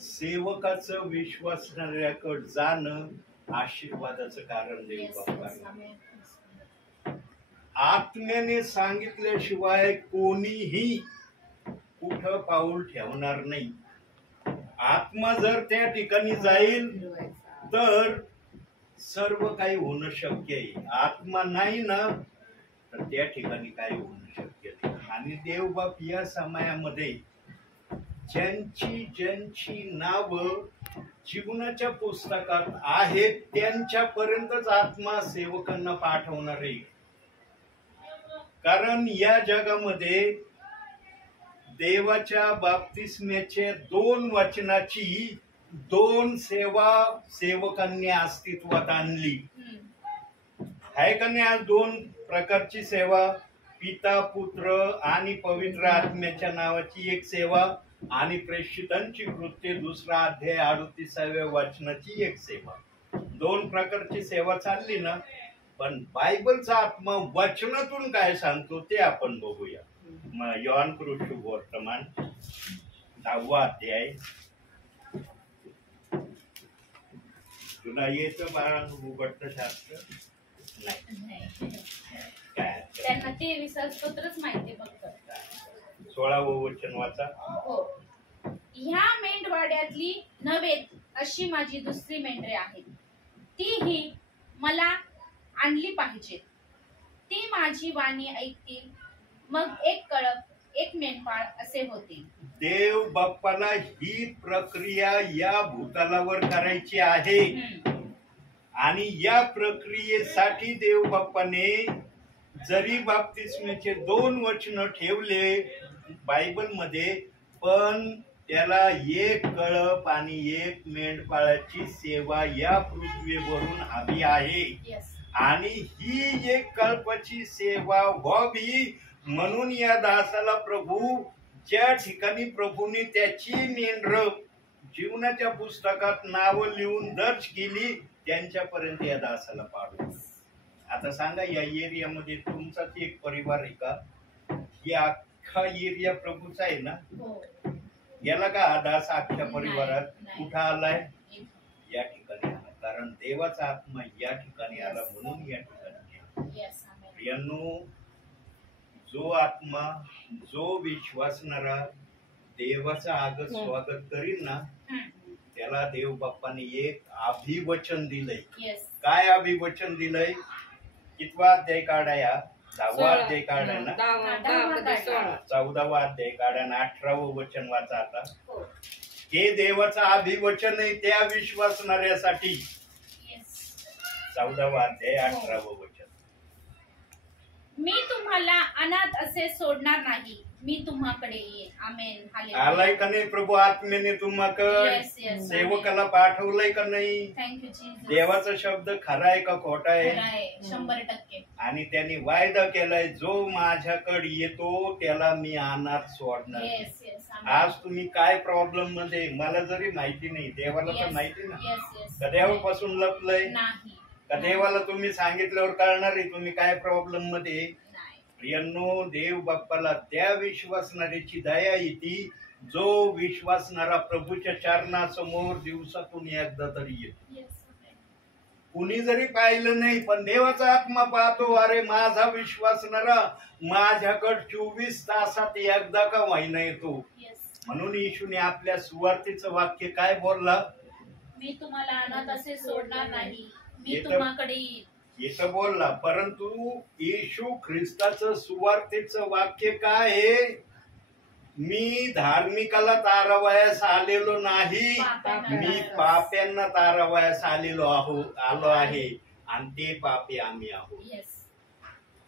सेवकाचं विश्वासणाऱ्याकडे जाणं आशीर्वादाचं कारण देव बाप्पा. आत्म्याने सांगितल्याशिवाय कोणीही कुठं पाऊल ठेवणार नाही. आत्मा जर त्या ठिकाणी जाईल तर सर्व काही होणं शक्य आहे. आत्मा नाही ना तर त्या ठिकाणी काही होणं शक्य नाही. आणि देवबाप या समयामध्ये ज्यांची नाव जीवनाच्या पुस्तकात आहेत त्यांच्यापर्यंतच आत्मा सेवकांना पाठवणार आहे. कारण या जगामध्ये देवाच्या बाप्तिस्म्याच्या 2 वचनाची 2 सेवा सेवकांनी अस्तित्वात आणली आहे का नाही. आज 2 प्रकारची सेवा, पिता पुत्र आणि पवित्र आत्म्याच्या नावाची एक सेवा आणि प्रेषितांची कृत्य 2 अध्याय 38व्या वचनाची एक सेवा. 2 प्रकारची सेवा चालली ना. पण बायबलचा आत्मा वचनातून काय सांगतो ते आपण बघूया. योहान सुवर्तमान 10वा अध्याय. तुला येतं बाळा उघडतं शास्त्र? नाही. काय त्यांना 23 स्तोत्रच माहिती फक्त. 16वं वचन वाचा. हो. ह्या मेंढवाड्यातली नव्हे अशी माझी दुसरी मेंढरे आहेत, तीही मला आणली पाहिजेत. ती माझी वाणी ऐकतील, मग एक कळप एक मेंढपाळ असे होतील. देव बाप्पाला ही प्रक्रिया या भूतलावर करायची आहे. आणि या प्रक्रियेसाठी देव बाप्पाने जरी बाप्तिस्म्याचे 2 वचन ठेवले बायबल मध्ये, पण त्याला एक कळप आणि एक मेंढपाळाची सेवा या पृथ्वीवरून हवी आहे. आणि ही एक कल्पाची सेवा व्हावी म्हणून या दासाला प्रभू ज्या ठिकाणी प्रभूने त्याची मेंढर जीवनाच्या पुस्तकात नाव लिहून दर्ज केली त्यांच्यापर्यंत या दासाला पाडू. आता सांगा, या एरियामध्ये तुमचाच एक परिवार आहे का? ही अख्खा एरिया प्रभूचा आहे ना. याला का हा दास अख्ख्या परिवारात कुठं आलाय? या ठिकाणी आला. कारण देवाचा आत्मा या ठिकाणी आला म्हणून या ठिकाणी. प्रियांनो, जो आत्मा जो विश्वासणारा देवाचा आगत स्वागत करील ना त्याला देव बाप्पाने एक अभिवचन दिलंय. काय अभिवचन दिलंय? कितवा अध्याय काढाया? 10वा अध्याय काढाय ना. 14वा अध्याय काढा ना. 18वं वचन वाचा आता. हे देवाचं अभिवचन आहे त्या विश्वासणाऱ्यासाठी. 14वा अध्याय 18वं वचन. मी तुम्हाला अनाथ असे सोडणार नाही, मी तुम्हाकडे येईन. आमेन. हालेलुया. आलाय का नाही प्रभू आत्म्याने तुम्हाकडे? सेवकाला पाठवलंय का नाही? Thank you Jesus. देवाचा शब्द खरा आहे का खोटा आहे? 100%. आणि त्यांनी वायदा केलाय, जो माझ्याकडे येतो त्याला मी अनाथ सोडणार. आज तुम्ही काय प्रॉब्लेम मध्ये, मला जरी माहिती नाही, देवाला तर माहिती ना. का देवापासून लपलंय? का देवाला तुम्ही सांगितल्यावर कळणार आहे तुम्ही काय प्रॉब्लेम मध्ये? प्रियांनो, देव बाप्पाला त्या विश्वासणाऱ्याची दया येते जो विश्वासणारा प्रभूच्या चरणासमोर दिवसातून एकदा तरी येतो. कुणी जरी पाहिलं नाही पण देवाचा आत्मा पाहतो. अरे माझा विश्वासणारा माझ्याकडे 24 तासात एकदा का महिना येतो. म्हणून येशूने आपल्या सुवार्तेचं वाक्य काय बोलला? मी तुम्हाला अनाथ असे सोडणार नाही, मी तुम्हाकडे येईन. इथं बोलला. परंतु येशू ख्रिस्ताचं सुवार्तेचं वाक्य काय आहे? मी धार्मिकाला तारावयास आलेलो नाही, मी पाप्यांना तारावयास आलो आहे. आणि ते पापी आम्ही आहोत.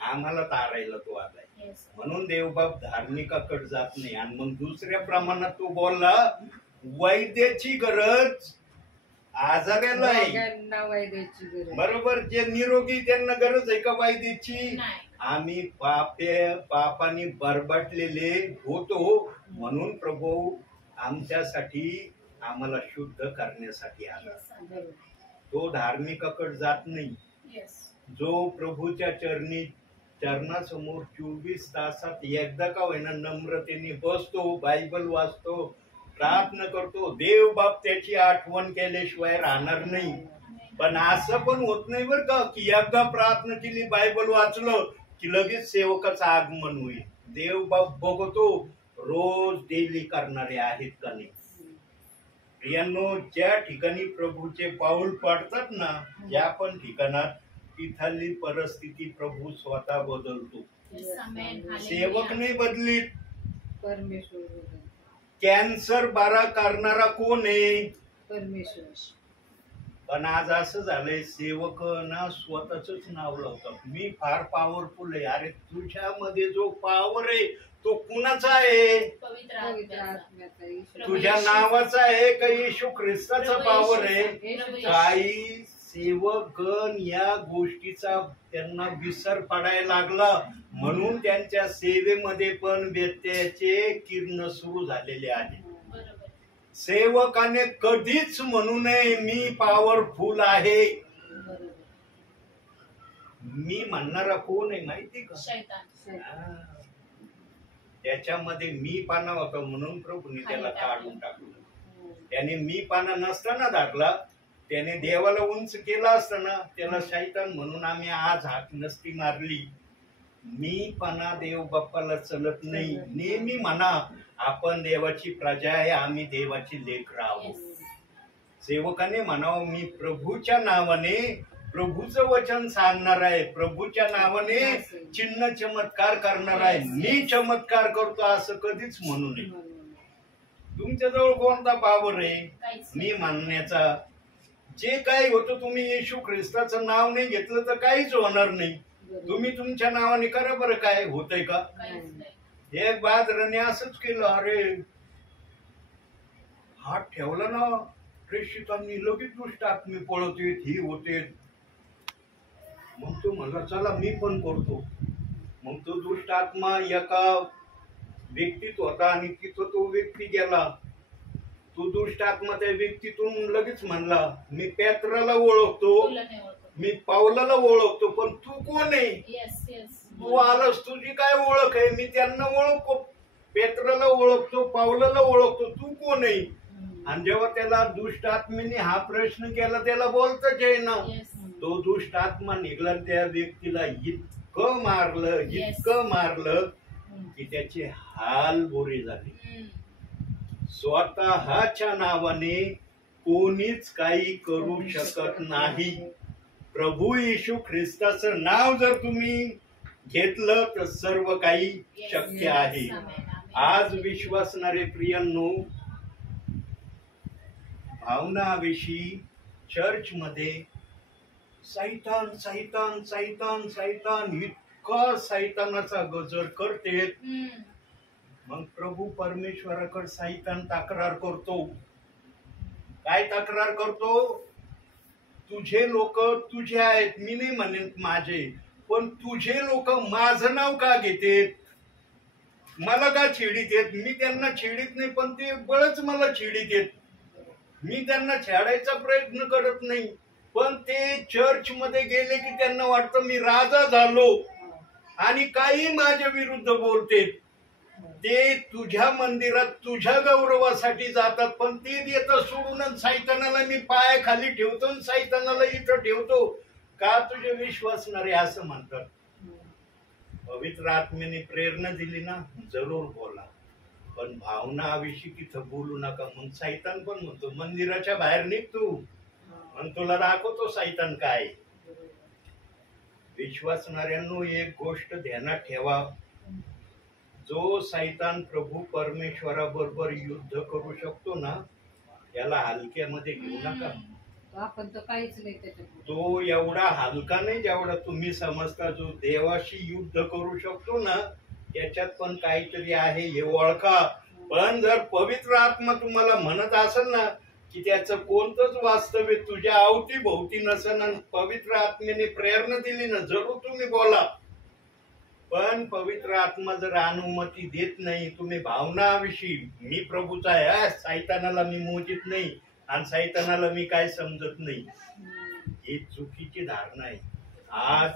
आम्हाला तारायला तो आलाय. म्हणून देवबाप धार्मिकाकडे जात नाही. आणि मग दुसऱ्या प्रमाणात तो बोलला, वैद्याची गरज आजाराला आहे. बरोबर. जे निरोगी त्यांना गरज आहे का वैद्याची? आम्ही पापाने बरबटलेले होतो म्हणून प्रभू आमच्यासाठी आम्हाला शुद्ध करण्यासाठी आला. तो धार्मिकाकडे जात नाही. जो प्रभूच्या चरणासमोर 24 तासात एकदा का होईना नम्रतेने बसतो, बायबल वाचतो, प्रार्थना करतो, देव बाप त्याची आठवण केल्याशिवाय राहणार नाही. पण असं पण होत नाही बरं का की एकदा प्रार्थना केली, बायबल वाचलं की लगेच सेवकाचं आगमन होईल. देव बाप बघतो रोज डेली करणारे आहेत का नाही. प्रियांनो, ज्या ठिकाणी प्रभूचे पाऊल पडतात ना, ज्या पण ठिकाणात, तिथली परिस्थिती प्रभू स्वतः बदलतो. सेवक नाही बदलीत. परमेश्वर कॅन्सर बरा करणारा कोण आहे? परमेश्वर. पण आज असं झालंय, सेवक ना स्वतःच नाव लावतात, मी फार पॉवरफुल आहे. अरे तुझ्यामध्ये जो पॉवर आहे तो कुणाचा आहे? पवित्र पवित्र आत्म्याचा. आत्म्याचा ईश्वर. तुझ्या नावाचा आहे का येशू ख्रिस्ताचा प्रभू पॉवर आहे? प्रभू येशू. काही सेवकगण या गोष्टीचा त्यांना विसर पडायला लागला, म्हणून त्यांच्या सेवेमध्ये पण व्यत्ययाचे किरण सुरू झालेले आहेत. बरोबर. सेवकाने कधीच म्हणू नये मी पॉवरफुल आहे. बरोबर. मी म्हणणारा कोण आहे माहिती का? शैतान. हा. त्याच्यामध्ये मी पाना होता म्हणून प्रभूने त्याला काढून टाकलं. त्याने मी पाना नसताना दाखला, त्याने देवाला उंच केला असताना त्याला शैतान म्हणून आम्ही आज हाक नसती मारली. मी पाना देव बाप्पाला चलत नाही. नेहमी म्हणा आपण देवाची प्रजा आहे, आम्ही देवाची लेकरं आहोत. सेवकाने म्हणावं मी प्रभूच्या नावाने प्रभूचं वचन सांगणार आहे, प्रभूच्या नावाने चिन्ह चमत्कार करणार आहे. मी चमत्कार करतो असं कधीच म्हणू नये. तुमच्याजवळ कोणता पावर आहे काहीच मी मानण्याचा? जे काही होतं तुम्ही येशू ख्रिस्ताचं नाव नाही घेतलं तर काहीच होणार नाही. तुम्ही तुमच्या नावाने करा बरं, काय होतंय का? काहीच नाही. एक बाजराने असंच केलं, अरे हात ठेवला ना प्रेषितांनी, लगेच दुष्ट आत्मे पळवते, ही होते. मग तो म्हणला चला मी पण करतो. मग तो दुष्ट आत्मा एका व्यक्तीत होता आणि तिथं तो व्यक्ती गेला. तो दुष्ट आत्मा त्या व्यक्तीतून लगेच म्हणला मी पेत्राला ओळखतो, तुला नाही ओळखत. मी पावलाला ओळखतो, पण तू कोण आहे? Yes yes. तू आलास, तुझी काय ओळख आहे? मी त्यांना ओळखतो, पेत्राला ओळखतो, पावलाला ओळखतो, तू कोण आहे? आणि जेव्हा त्याला दुष्ट आत्मेने हा प्रश्न केला त्याला बोलताच आहे ना. येस. तो दुष्ट आत्मा निघाला, त्या व्यक्तीला इतकं मारलं, इतकं मारलं की त्याचे हाल बोरे झाले. स्वतःच्या नावाने कोणीच काही करू शकत नाही. प्रभू येशू ख्रिस्ताचं नाव जर तुम्ही घेतलं तर सर्व काही शक्य आहे. आज विश्वासणारे प्रियांनो, भावनाविषयी चर्च मध्ये सैतान सैतान सैतान सैतान इतका सैतानाचा गजर करते. मग प्रभू परमेश्वराकडे सैतान तक्रार करतो. काय तक्रार करतो? तुझे लोक तुझे आहेत, मी नाही म्हणेन माझे, पण तुझे लोक माझं नाव का घेतेत? मला का छेडीत येत? मी त्यांना छेडीत नाही, पण ते बळच मला छेडीत येत. मी त्यांना छेडायचा प्रयत्न करत नाही, पण ते चर्च मध्ये गेले की त्यांना वाटतं मी राजा झालो आणि काही माझ्या विरुद्ध बोलते. ते तुझ्या मंदिरात तुझ्या गौरवासाठी जातात, पण ते येतं सोडून सैतानाला मी पायाखाली ठेवतो आणि सैतानाला इथं ठेवतो. का तुझे विश्वासणारे असं म्हणतात? पवित्र आत्म्याने प्रेरणा दिली ना, जरूर बोला, पण भावनाविषयी तिथं बोलू नका. मग सैतान पण म्हणतो मंदिराच्या बाहेर निघ तू, आणि तुला दाखवतो सैतान काय. विश्वासणाऱ्यांनो, एक गोष्ट ध्यानात ठेवा, जो सैतान प्रभू परमेश्वराबरोबर युद्ध करू शकतो ना, त्याला हलक्यामध्ये घेऊ नका. आपण तर काहीच नाही त्याच्यात. तो एवढा हलका नाही जेवढा तुम्ही समजता. जो देवाशी युद्ध करू शकतो ना, त्याच्यात पण काहीतरी आहे हे ओळखा. पण जर पवित्र आत्मा तुम्हाला म्हणत असेल ना की त्याचं कोणतंच वास्तव्य तुझ्या अवतीभोवती नसेल आणि पवित्र आत्म्याने प्रेरणा दिली ना, जरूर तुम्ही बोला. पण पवित्र आत्मा जर अनुमती देत नाही, तुम्ही भावनाविषयी मी प्रभूचा आहे, सैतानाला मी मोजित नाही आणि सैतानाला मी काय समजत नाही, ही चुकीची धारणा आहे. आज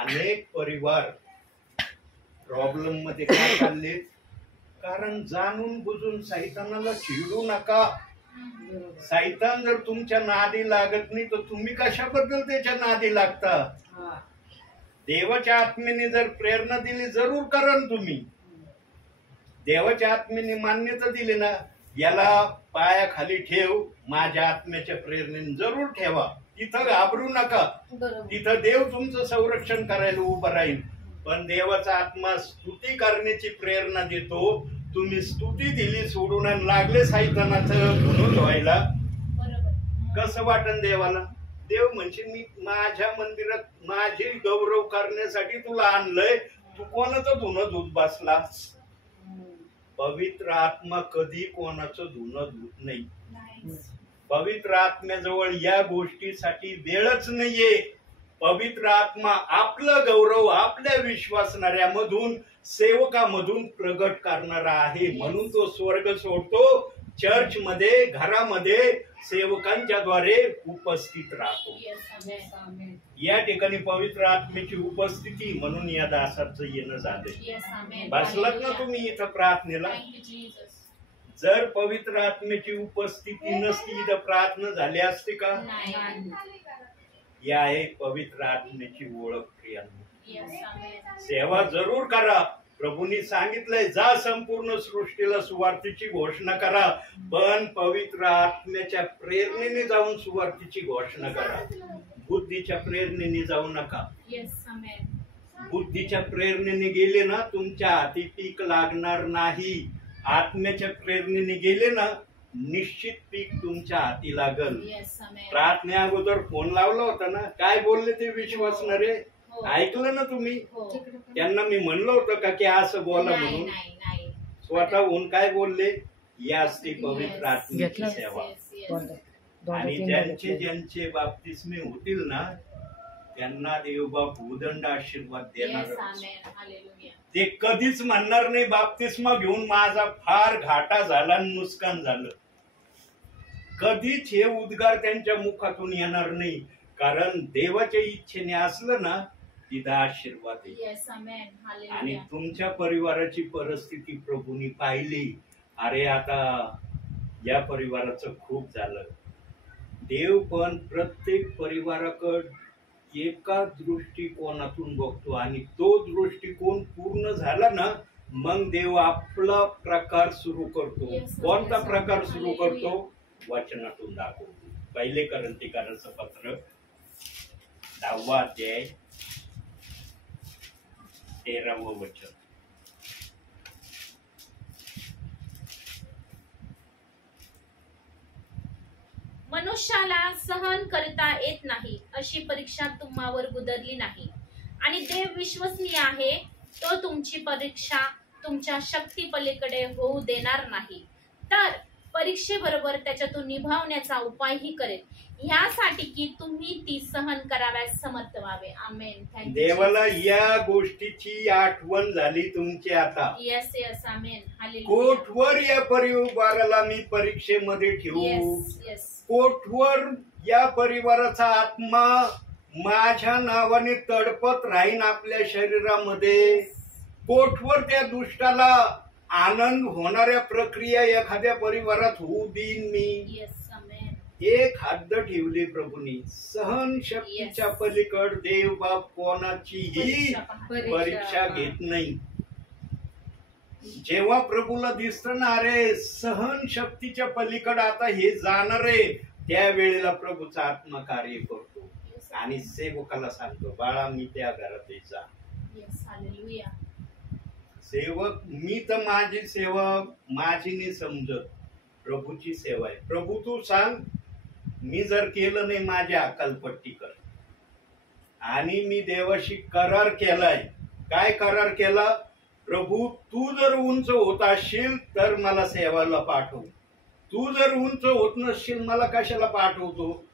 अनेक परिवार प्रॉब्लेम मध्ये काय चालले? कारण जाणून बुजून सैतानाला चिडू नका. बरोबर. सैतान जर तुमच्या नादी लागत नाही तर तुम्ही कशाबद्दल त्याच्या नादी लागता? हा. देवाच्या आत्मेने जर प्रेरणा दिली जरूर करा ना तुम्ही. देवाच्या आत्मेने मान्यता दिली ना, याला पायाखाली ठेव, माझ्या आत्म्याच्या प्रेरणेने जरूर ठेवा. तिथं घाबरू नका. बरोबर. तिथं देव तुमचं संरक्षण करायला उभं राहील. पण देवाचा आत्मा स्तुती करण्याची प्रेरणा देतो. तुम्ही स्तुती दिली सोडून आणि लागले सैतानाचं धुणं धुवायला, बरोबर. कसं वाटन देवाला? देव म्हणजे मी माझ्या मंदिरात माझे गौरव करण्यासाठी तुला आणलंय, तू कोणाचं धुणं धुत बसलास? पवित्र आत्मा कधी कोणाचं धुणं धुत नाही. नाहीच. पवित्र आत्म्याजवळ या गोष्टीसाठी वेळच नाहीये. पवित्र आत्मा आपलं गौरव आपल्या विश्वासणाऱ्यामधून सेवकामधून प्रगट करणारा आहे. म्हणून तो स्वर्ग सोडतो, चर्च मध्ये घरामध्ये सेवकांच्या द्वारे उपस्थित राहतो. Yes, amen. आमेन. या ठिकाणी पवित्र आत्म्याची उपस्थिती म्हणून या दासाचं येणं झालं. Yes, amen. बसलात ना Hallelujah. तुम्ही इथं प्रार्थनेला? Thank you, Jesus. जर पवित्र आत्म्याची उपस्थिती नसती इथं प्रार्थना झाली असते का? नाही. ही आहे पवित्र आत्म्याची ओळख प्रियांनो. Yes, amen. सेवा जरूर करा. प्रभूंनी सांगितलंय, जा संपूर्ण सृष्टीला सुवार्तेची घोषणा करा, पण पवित्र आत्म्याच्या प्रेरणेने जाऊन सुवार्तेची घोषणा करा. बुद्धीच्या प्रेरणेने जाऊ नका. Yes, amen. बुद्धीच्या प्रेरणेने गेले ना, तुमच्या हाती पीक लागणार नाही. आत्म्याच्या प्रेरणेने गेले ना, निश्चित पीक तुमच्या हाती लागल. Yes, amen. प्रार्थने अगोदर फोन लावला होता ना, काय बोलले ते विश्वासणारे? हो. ऐकलं ना तुम्ही? हो. त्यांना मी म्हणलं होतं का की असं बोला नाही, म्हणून? नाही, नाही. स्वतःहून काय बोलले? याच ती पवित्र आत्म्याची घेतलं. सेवा. Yes, yes. आणि ज्यांचे ज्यांचे बाप्तिस्मे होतील ना, त्यांना देवबाप भूदंड आशीर्वाद Yes, देणार. amen. Hallelujah. ते कधीच म्हणणार नाही बाप्तिस्मा घेऊन माझा फार घाटा झाला, नुकसान झालं. कधीच हे उद्गार त्यांच्या मुखातून येणार नाही. कारण देवाच्या इच्छेने असलं ना, तिथं आशीर्वाद आहे. Yes, amen. आणि Hallelujah. तुमच्या परिवाराची परिस्थिती प्रभूंनी पाहिली. अरे आता या परिवाराचं खूप झालं. देव पण प्रत्येक परिवाराकडे एका दृष्टिकोनातून बघतो आणि तो दृष्टिकोन पूर्ण झाला ना, मग देव आपला प्रकार सुरू करतो. Yes, कोणता yes, प्रकार सुरू hallelujah. करतो? वचनातून दाखवतो. पहिले करंथीकरांचं पत्र 10वा अध्याय 13वं वचन. मनुष्याला सहन करता येत नाही अशी परीक्षा तुम्हावर गुदरली नाही, आणि देव विश्वसनीय आहे, तो तुमची परीक्षा तुमच्या शक्ती पलीकडे होऊ देणार नाही, तर परीक्षेबरोबर त्याच्यातून निभावण्याचा उपायही करेल, ह्यासाठी की तुम्ही ती सहन कराव्यास समर्थ व्हावे. आमेन. देवाला या गोष्टीची आठवण झाली तुमची आता. येस येस आमेन. हालेलुया. कोठवर या परिवाराला मी परीक्षेमध्ये ठेवू? Yes yes. कोठवर या परिवाराचा आत्मा माझ्या नावाने तडपत राहीन आपल्या शरीरामध्ये? कोठवर त्या दुष्टाला आनंद होणाऱ्या प्रक्रिया एखाद्या परिवारात होऊ देईन मी? येस आमेन. एक हद्द ठेवली प्रभूंनी. सहन शक्तीच्या Yes. पलीकड देव बाप कोणाचीही परीक्षा घेत नाही. जेव्हा प्रभूला दिसतं ना, अरे सहन शक्तीच्या पलीकड आता हे जाणार आहे, त्यावेळेला प्रभूचा आत्मा कार्य करतो आणि सेवकाला सांगतो, बाळा मी त्या घरात जा. Yes hallelujah. सेवक मी तर माझी सेवा माझी नाही समजत, प्रभूची सेवा आहे. प्रभू तू सांग, मी जर केलं नाही माझी अक्कलपट्टी कर. आणि मी देवाशी करार केलाय. काय करार केला? प्रभू तू जर उंच होत असशील तर मला सेवाला पाठव. तू जर उंच होत नसशील मला कशाला पाठवतो?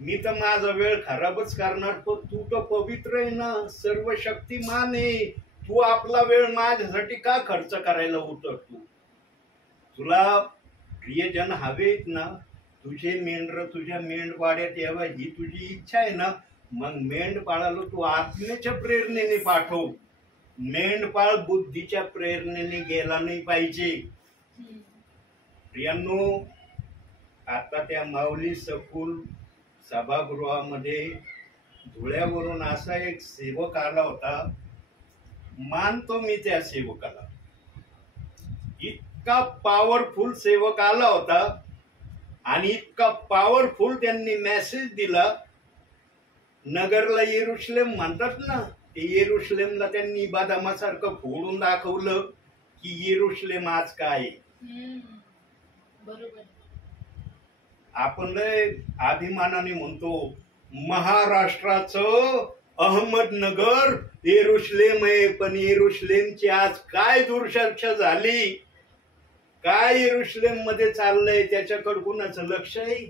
मी तर माझा वेळ खराबच करणार, पण तू तर पवित्र आहे ना, सर्व शक्तिमान आहे. तू आपला वेळ माझ्यासाठी का खर्च करायला उतरतो? तुला प्रियजन हवेत ना, तुझे मेंढर तुझ्या मेंढपाड्यात यावं ही तुझी इच्छा आहे ना, मग मेंढपाळाला तू आत्म्याच्या प्रेरणेने पाठव. मेंढपाळ बुद्धीच्या प्रेरणेने गेला नाही पाहिजे. प्रियांनो, आता त्या माऊली सखूल सभागृहामध्ये धुळ्यावरून असा एक सेवक आला होता. मानतो मी त्या सेवकाला, इतका पॉवरफुल सेवक आला होता आणि इतका पॉवरफुल त्यांनी मेसेज दिला. नगरला येरुशलेम म्हणतात ना, ते येरुशलेमला त्यांनी बदामासारखं फोडून दाखवलं की येरुशलेम आज काय आहे. बरोबर. आपण लय अभिमानाने म्हणतो महाराष्ट्राचं अहमदनगर येरुशलेम आहे, पण येरुशलेमची आज काय दुर्चर्चा झाली, काय येरुशलेम मध्ये चाललंय त्याच्याकडे कुणाचं लक्ष आहे.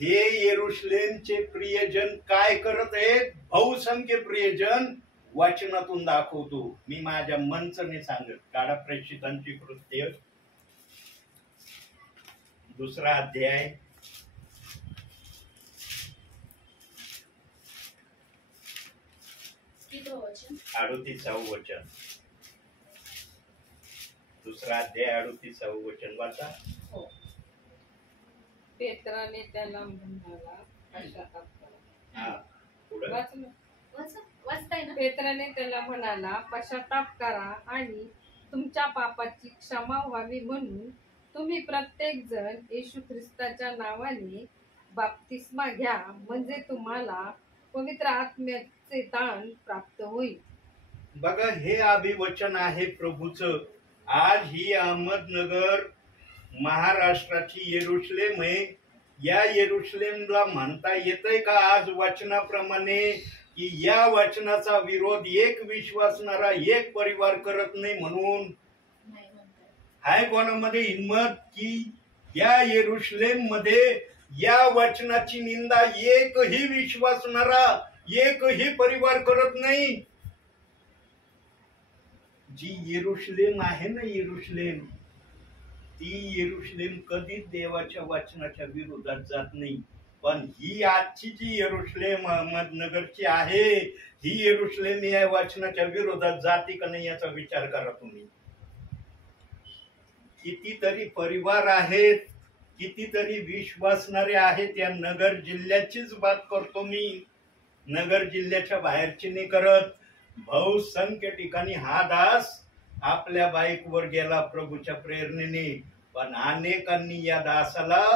हे येरुशलेमचे प्रियजन काय करत आहेत, बहुसंख्य प्रियजन वाचनातून दाखवतो. मी माझ्या मनचने सांगत. काढा प्रेषितांची कृत्य 2रा अध्याय 38वे वचन. 2रा अध्याय 38वे वचन वाचा. हो. पेत्राने त्याला म्हणाला, पश्चाताप करा. हा, पुढे वाचलं? वाचताय ना. पेत्राने त्याला म्हणाला, पश्चाताप करा आणि तुमच्या पापाची क्षमा व्हावी म्हणून तुम्ही प्रत्येक जण येशू ख्रिस्ताच्या नावाने बाप्तिस्मा घ्या, म्हणजे तुम्हाला पवित्र आत्म्याचे दान प्राप्त होईल. बघा, हे अभिवचन आहे प्रभूचं. आज ही अहमदनगर महाराष्ट्राची येरुशलेम आहे. या येरुशलेमला म्हणता येतंय का आज वचनाप्रमाणे की या वचनाचा विरोध एक विश्वासणारा एक परिवार करत नाही म्हणून? हाय कोणामध्ये हिंमत की या येरुशलेम मध्ये या वचनाची निंदा एकही विश्वासणारा एकही परिवार करत नाही? जी येरुशलेम आहे ना, येरुशलेम, ती येरुशलेम कधीच देवाच्या वचनाच्या विरोधात जात नाही. पण ही आजची जी येरुशलेम अहमदनगरची आहे, ही येरुशलेम या वचनाच्या विरोधात जाते का नाही याचा विचार करा तुम्ही. कितीतरी परिवार आहेत, कितीतरी विश्वासणारे आहेत. या नगर जिल्ह्याचीच बात करतो मी, नगर जिल्ह्याच्या बाहेरची नाही करत. बहुसंख्य ठिकाणी हा दास आपल्या बाईकवर गेला प्रभूच्या प्रेरणेने, पण अनेकांनी या दासाला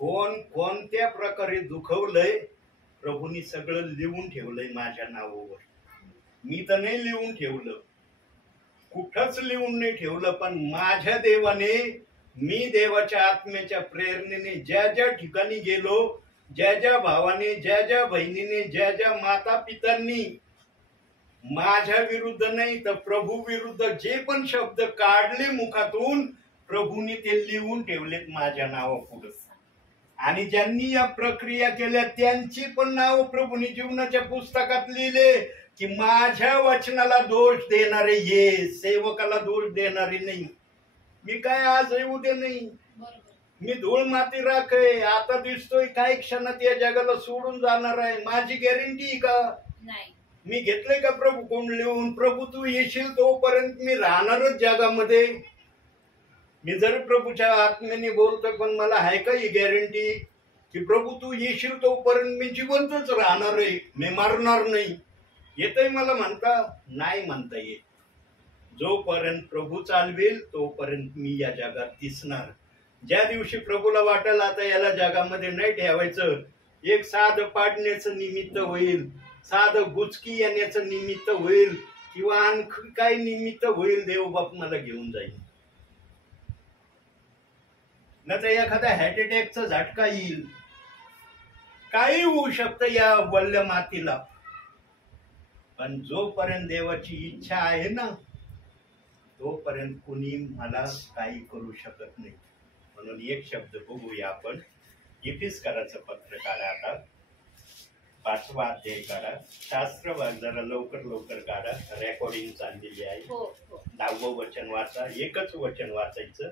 कोणत्या प्रकारे दुखवलंय प्रभूंनी सगळं लिहून ठेवलंय माझ्या नावावर. मी तर नाही लिहून ठेवलं, कुठंच लिहून नाही ठेवलं, पण माझ्या देवाने, मी देवाच्या आत्म्याच्या प्रेरणेने ज्या ज्या ठिकाणी गेलो, ज्या ज्या भावाने, ज्या ज्या बहिणीने, ज्या ज्या माता पितांनी माझ्या विरुद्ध नाही तर प्रभू विरुद्ध जे पण शब्द काढले मुखातून, प्रभूंनी ते लिहून ठेवलेत माझ्या नावापुढे. आणि ज्यांनी या प्रक्रिया केल्या त्यांची पण नाव प्रभूंनी जीवनाच्या पुस्तकात लिहिले की माझ्या वचनाला दोष देणारे ये, सेवकाला दोष देणारे नाही. मी काय आज आहे उद्या नाही, मी धूळ माती राख आहे. आता दिसतोय काही क्षणात या जगाला सोडून जाणार आहे, माझी गॅरंटी का नाही? मी घेतलंय का प्रभू कोण लिहून? प्रभू तू येशील तोपर्यंत मी राहणारच जगामध्ये. मी जर प्रभूच्या आत्म्याने बोलतोय, पण मला आहे का ही गॅरंटी की प्रभू तू येशील तोपर्यंत मी जिवंतच राहणार आहे, मी मरणार नाही? येतंय मला म्हणता? नाही म्हणता येत. जोपर्यंत प्रभू चालवेल तोपर्यंत मी या जगात दिसणार. ज्या दिवशी प्रभूला वाटेल आता याला जगामध्ये नाही ठेवायचं, एक साधं पाडण्याचं निमित्त होईल, साधं गुचकी येण्याचं निमित्त होईल, किंवा आणखी काय निमित्त होईल, देवबाप मला घेऊन जाईल. न तर एखादा हार्ट अटॅकचा झटका येईल, काही होऊ शकतं या वल्ल्या मातीला. पण जोपर्यंत देवाची इच्छा आहे ना, तोपर्यंत कुणी मला काही करू शकत नाही. म्हणून एक शब्द बघूया आपण. इफिस्कराचं पत्र काढा, आता 5वा अध्याय काढा. शास्त्र जरा लवकर काढा, रेकॉर्डिंग चाललेली आहे. 10वं वचन वाचा. एकच वचन वाचायचं.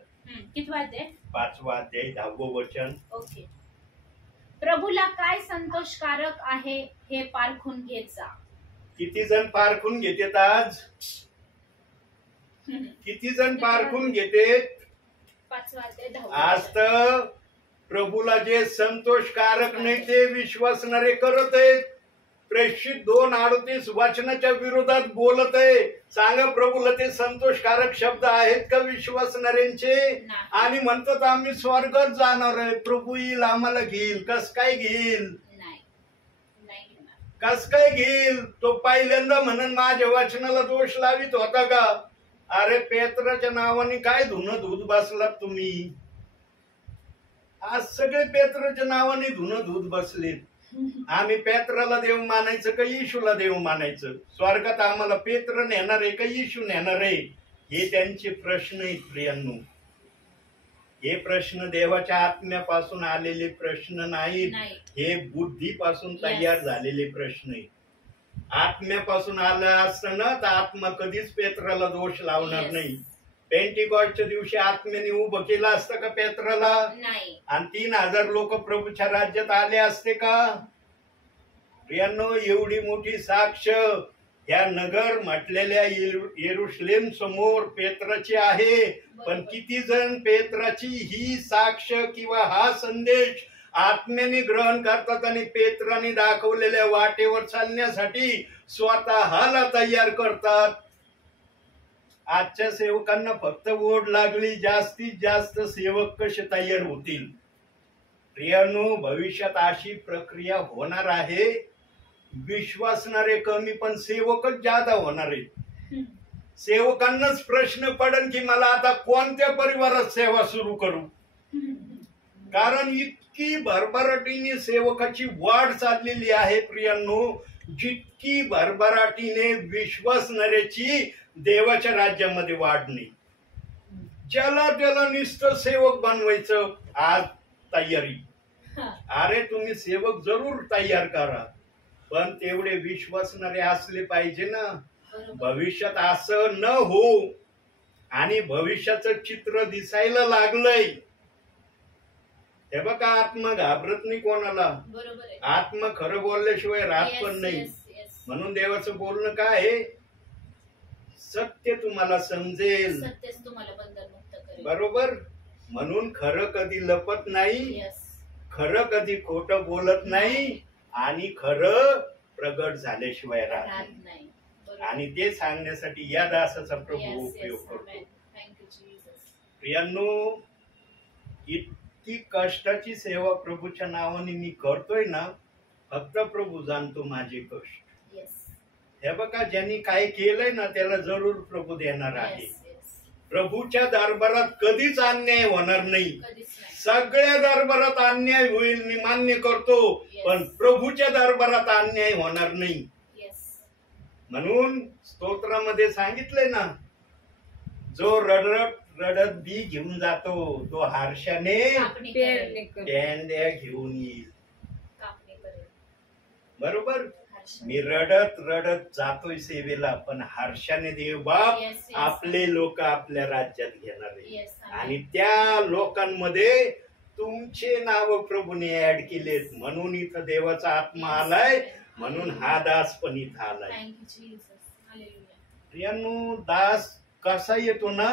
कितवा अध्याय? 5वा अध्याय 10वं वचन. ओके. प्रभूला काय संतोषकारक आहे हे पारखून घेत जा. किती जण पारखून घेतात आज? किती जण पारखून घेतेत? 5 वाजले 10 आज तर प्रभूला जे संतोषकारक नाही ते विश्वासणारे करत आहेत. प्रेषित 2:38 वचनाच्या विरोधात बोलत आहे. सांगा प्रभूला ते संतोषकारक शब्द आहेत का विश्वासणाऱ्यांचे? नाही. आणि म्हणतात आम्ही स्वर्गात जाणार आहे, प्रभू येईल आम्हाला घेईल. कस काय घेईल? नाही घेणार. कस काय घेईल? तो पहिल्यांदा म्हणून माझ्या वचनाला दोष लावित होता का? अरे पेत्राच्या नावाने काय धुणं धुत बसलात तुम्ही? आज सगळे पेत्राच्या नावाने धुणं धुत बसलेत. आम्ही पेत्राला देव मानायचं का येशूला देव मानायचं? स्वर्गात आम्हाला पेत्र नेणार आहे का येशू नेणार आहे? हे त्यांचे प्रश्न आहेत प्रियांनो. हे प्रश्न देवाच्या आत्म्यापासून आलेले प्रश्न नाहीत. नाही. हे बुद्धीपासून तयार Yes. झालेले प्रश्न आहेत. आत्म्यापासून आलं असतं ना तर आत्मा कधीच पेत्राला दोष लावणार Yes. नाही. पेंटिकॉस्टच्या दिवशी आत्म्याने उभं केलं असतं का पेत्राला? नाही. आणि 3,000 लोक प्रभूच्या राज्यात आले असते का? प्रियांनो, एवढी मोठी साक्ष या नगर म्हटलेल्या येरुशलेम समोर पेत्राची आहे. पण किती जण पेत्राची ही साक्ष किंवा हा संदेश आत्म्याने ग्रहण करतात आणि पेत्राने दाखवलेल्या वाटेवर चालण्यासाठी स्वतःला तयार करतात? आजच्या सेवकांना फक्त ओढ लागली जास्तीत जास्त सेवक कसे तयार होतील. प्रियांनो, भविष्यात अशी प्रक्रिया होणार आहे. विश्वासणारे कमी पण सेवकच जादा होणार आहेत. सेवकांनाच प्रश्न पडन की मला आता कोणत्या परिवारात सेवा सुरू करू. कारण इतकी भरभराटीने सेवकाची वाढ चाललेली आहे प्रियांनो, जितकी भरभराटीने विश्वासणाऱ्याची देवाच्या राज्यामध्ये वाढ नाही. ज्याला त्याला नुसतं सेवक बनवायचं आज तयारी. अरे तुम्ही सेवक जरूर तयार करा, पण तेवढे विश्वासणारे असले पाहिजे ना. भविष्यात असं न हो. आणि भविष्याचं चित्र दिसायला लागलंय. हे बघा, आत्मा घाबरत नाही कोणाला. बरोबर आहे. आत्मा खरं बोलल्याशिवाय राहत पण नाही. म्हणून देवाचं बोलणं काय आहे? सत्य तुम्हाला समजेल. सत्यच तुम्हाला बंधनमुक्त करेल. बरोबर. म्हणून खरं कधी लपत नाही. Yes. खरं कधी खोटं बोलत नाही. आणि खरं प्रगट झाल्याशिवाय राहत राहत नाही. नाही. बरोबर. आणि ते सांगण्यासाठी या दासाचा प्रभू Yes, उपयोग yes, करतो. amen. Thank you, Jesus. प्रियांनो, इतकी कष्टाची सेवा प्रभूच्या नावाने मी करतोय ना, फक्त प्रभू जाणतो माझे कष्ट. Yes. हे बघा, ज्यांनी काय केलंय ना त्याला जरूर प्रभू देणार आहे. Yes, yes. प्रभूच्या दरबारात कधीच अन्याय होणार नाही. कधीच नाही. सगळ्या दरबारात अन्याय होईल मी मान्य करतो, Yes. पण प्रभूच्या दरबारात अन्याय होणार नाही. Yes. म्हणून स्तोत्रामध्ये सांगितलंय ना, जो रडत रडत बी घेऊन जातो तो हर्षाने कापणी करेल. पेरणी कर. पेंड्या घेऊन येईल. कापणी करेल. बरोबर. हर्ष. मी रडत रडत जातोय सेवेला, पण हर्षाने देव बाप Yes, yes. आपले लोक आपल्या राज्यात घेणार आहे. Yes, amen. आणि त्या लोकांमध्ये तुमचे नाव प्रभूने ऍड केलेत. म्हणून इथं देवाचा आत्मा आलाय. म्हणून हा दास पण इथं आलाय. Thank you, Jesus. Hallelujah. प्रियांनो, Das कसा येतो ना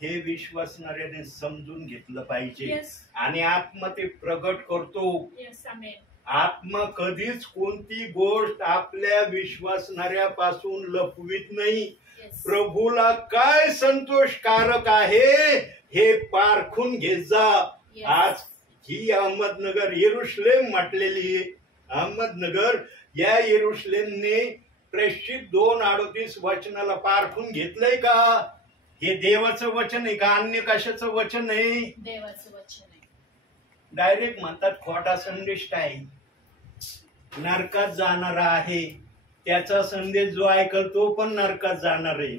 हे विश्वासणाऱ्याने समजून घेतलं पाहिजे. Yes. आणि आत्मा ते प्रगट करतो. Yes, amen. आत्मा कधीच कोणती गोष्ट आपल्या विश्वासणाऱ्यापासून लपवित नाही. Yes. प्रभूला काय संतोषकारक आहे हे पारखून घेत जा. Yes. आज ही अहमदनगर येरुशलेम म्हटलेली अहमदनगर, या येरुशलेमने प्रेषित 2:38 वचनाला पारखून घेतलंय का? हे देवाचं वचन आहे का अन्य कशाचं वचन आहे? देवाचं वचन आहे. डायरेक्ट म्हणतात खोटा संदेश काय? नरकात जाणारा आहे. त्याचा संदेश जो ऐकल तो पण नरकात जाणार आहे.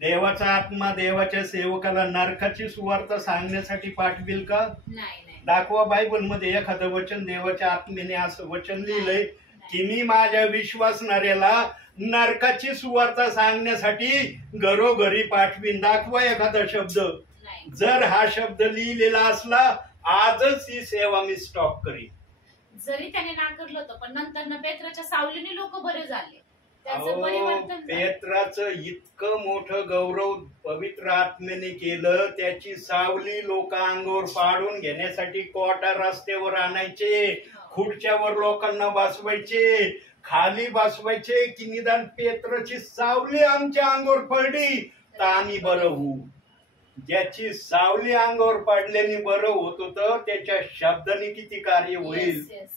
देवाचा आत्मा देवाच्या सेवकाला नरकाची सुवार्ता सांगण्यासाठी पाठविल का? नाही नाही. दाखवा बायबल मध्ये एखादं वचन देवाच्या आत्म्याने असं वचन लिहिलंय की मी माझ्या विश्वासणाऱ्याला नरकाची सुवार्ता सांगण्यासाठी घरोघरी पाठवीन. दाखवा एखादा शब्द. नाही. जर हा शब्द लिहिलेला असला आजच ही सेवा मी स्टॉप करीन. जरी त्याने नाकारलं होतं पण नंतर पेत्राच्या सावलीने लोक बरे झाले. त्याचं परिवर्तन झालं. पेत्राचं इतकं मोठं गौरव पवित्र आत्म्याने केलं, त्याची सावली लोक अंगावर पाडून घेण्यासाठी कोटा रस्त्यावर आणायचे, खुर्च्यावर लोकांना बसवायचे, खाली बसवायचे की निदान पेत्राची सावली आमच्या अंगावर पडली तर आम्ही बरं होऊ. ज्याची सावली अंगावर पडल्याने बरं होत होतं त्याच्या शब्दाने किती कार्य होईल. Yes, yes.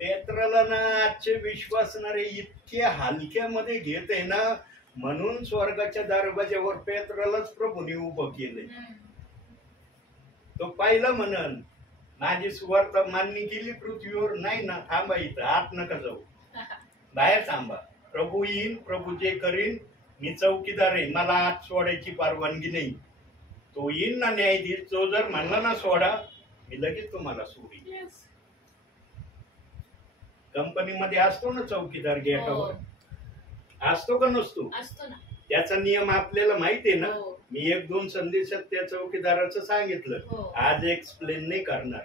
पेत्राला ना आजचे विश्वासणारे इतके हलक्यामध्ये घेत आहे ना, म्हणून स्वर्गाच्या दरवाज्यावर पेत्रालाच प्रभूने उभं केलंय. तो पाहिलं म्हणन माझी सुवार्ता मान्य केली पृथ्वीवर, नाही ना थांबा इथं, आत नका जाऊ, बाहेर थांबा, प्रभू येईन, प्रभू जे करीन, मी चौकीदार आहे, मला आत सोडायची परवानगी नाही. तो येईन ना न्यायाधीश, तो जर म्हणला ना सोडा, मी लगेच तुम्हाला सोडीन. Yes. कंपनीमध्ये असतो ना चौकीदार, गेटावर असतो का नसतो? असतो ना. त्याचा नियम आपल्याला माहिती आहे ना. हो. मी 1-2 संदेशात त्या चौकीदाराचं सांगितलं, हो. आज एक्सप्लेन नाही करणार.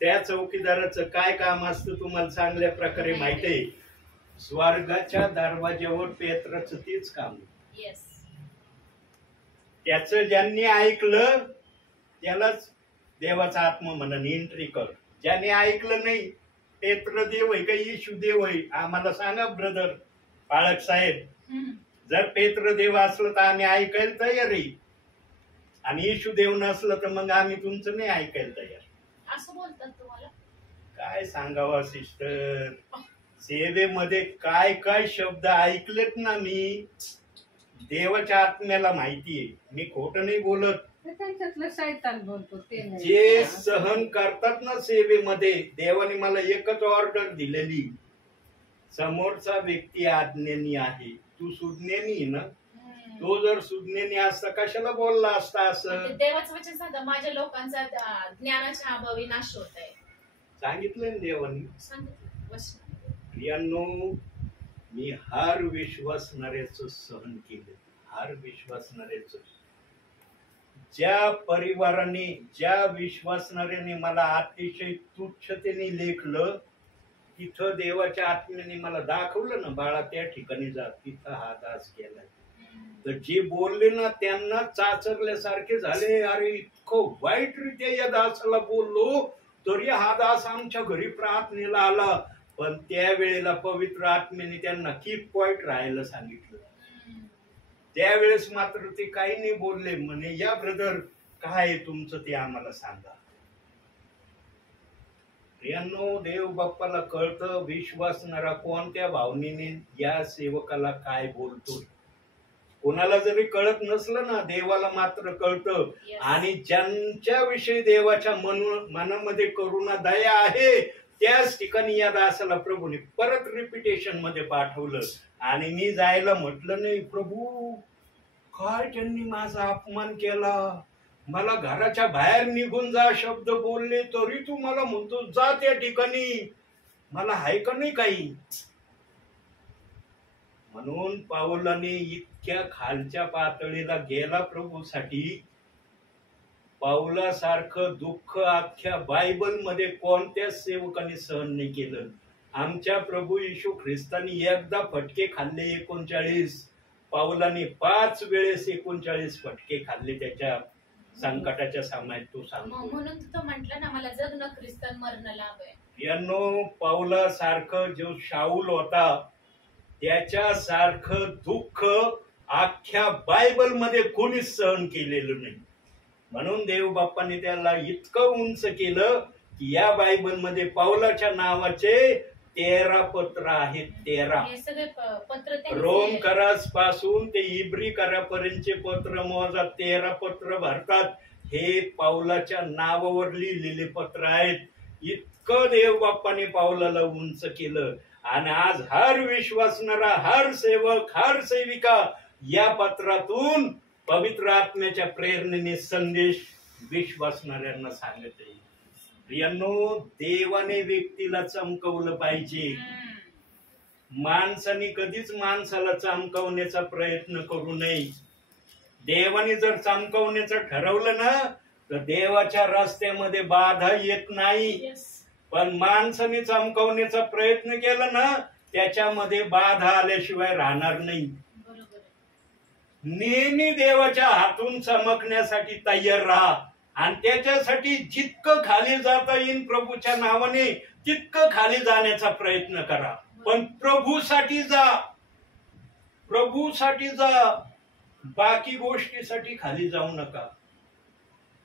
त्या चौकीदाराचं काय काम असतं तुम्हाला चांगल्या प्रकारे माहिती आहे. स्वर्गाच्या दरवाज्यावर पेत्राचं तेच काम. Yes. त्याचं ज्यांनी ऐकलं त्यालाच देवाचा आत्मा म्हणून एंट्री कर. ज्यांनी ऐकलं नाही, पेत्र देव आहे का येशू देव आहे आम्हाला सांगा ब्रदर पाळक साहेब. जर पेत्र देव असलं तर आम्ही ऐकायला तयार आहे, आणि येशू देव नसलं तर मग आम्ही तुमचं नाही ऐकायला तयार. असं बोलतात तुम्हाला. काय सांगावं सिस्टर, सेवेमध्ये काय काय शब्द ऐकलेत ना मी, देवाच्या आत्म्याला माहितीये, मी खोटं नाही बोलत. त्यांच्यातलं शैतान बोलतो ते नाही. जे सहन करतात ना सेवेमध्ये, देवाने मला एकच ऑर्डर दिलेली, समोरचा व्यक्ती आज्ञानी आहे, तू सुज्ञानी ना. तो जर सुज्ञानी असता कशाला बोलला असता असं. देवाचं वचन सांगा, माझ्या लोकांचा ज्ञानाच्या अभावी नाश होत आहे, सांगितलं ना देवानी. सांगितलं वचन. प्रियांनो, मी हार विश्वासणाऱ्याचं सहन केलं, हार विश्वासणाऱ्याचं. ज्या परिवाराने, ज्या विश्वासणाऱ्याने मला अतिशय तुच्छतेने लेखलं, तिथं देवाच्या आत्म्याने मला दाखवलं ना, बाळा त्या ठिकाणी जा, तिथं हा दास केलाय. तर जे बोलले ना त्यांना चाचरल्यासारखे झाले. अरे इतकं वाईटरित्या या दासाला बोललो तरी हा दास आमच्या घरी प्रार्थनेला आला. पण त्यावेळेला पवित्र आत्म्याने त्यांना कीप पॉइंट राहायला सांगितलं. त्यावेळेस मात्र ते काही नाही बोलले. म्हणे या ब्रदर काय आहे तुमचं ते आम्हाला सांगा. प्रियांनो, देव बाप्पाला कळतं विश्वासणारा कोणत्या भावनेने या सेवकाला काय बोलतोय. कोणाला जरी कळत नसलं ना, देवाला मात्र कळतं. आणि ज्यांच्या विषयी देवाच्या मनामध्ये करुणा दया आहे त्याच ठिकाणी या दासाला प्रभूने परत रिपिटेशन मध्ये पाठवलं. आणि मी जायला म्हटलं नाही, प्रभू काय त्यांनी माझा अपमान केला, मला घराच्या बाहेर निघून जा शब्द बोलले तरी तू मला म्हणतो जा त्या ठिकाणी, मला हाय का नाही काही. म्हणून पाऊलाने इतक्या खालच्या पातळीला गेला प्रभूसाठी. पाऊलासारखं दुःख अख्ख्या बायबल मध्ये कोणत्याच सेवकाने सहन नाही केलं. आमच्या प्रभू येशू ख्रिस्तानी एकदा फटके खाल्ले 39, पाऊलाने 5 वेळेस 39 फटके खाल्ले त्याच्या संकटाच्या समयात. तो सांगतो म्हणून तो म्हटलं ना, मला जगणं ख्रिस्तान मरण लाभ आहे. यांनो, पाऊलासारखं जो शाऊल होता त्याच्यासारखं दुःख अख्ख्या बायबल मध्ये कोणीच सहन केलेलं नाही. म्हणून देव बाप्पाने त्याला इतकं उंच केलं की या बायबल मध्ये पाऊलाच्या नावाचे 13 पत्र आहेत. 13 हे सगळे पत्र रोम करास पासून ते इब्री करापर्यंतचे पत्र मोजा 13 पत्र भरतात. हे पाऊलाच्या नावावर लिहिलेले पत्र आहेत. इतकं देव बाप्पाने पाऊलाला उंच केलं. आणि आज हर विश्वासणारा, हर सेवक, हर सेविका या पत्रातून पवित्र आत्म्याच्या प्रेरणेने संदेश विश्वासणाऱ्यांना सांगत आहे. प्रियांनो, देवाने व्यक्तीला चमकवलं पाहिजे. माणसाने कधीच माणसाला चमकवण्याचा प्रयत्न करू नये. देवाने जर चमकवण्याचं ठरवलं ना तर देवाच्या रस्त्यामध्ये बाधा येत नाही. पण माणसाने चमकवण्याचा प्रयत्न केला ना त्याच्यामध्ये बाधा आल्याशिवाय राहणार नाही. बरोबर. नेहमी देवाच्या हातून चमकण्यासाठी तयार राहा आणि त्याच्यासाठी जितकं खाली जाता येईल प्रभूच्या नावाने तितकं खाली जाण्याचा प्रयत्न करा. पण प्रभूसाठी जा, प्रभूसाठी जा, बाकी गोष्टीसाठी खाली जाऊ नका.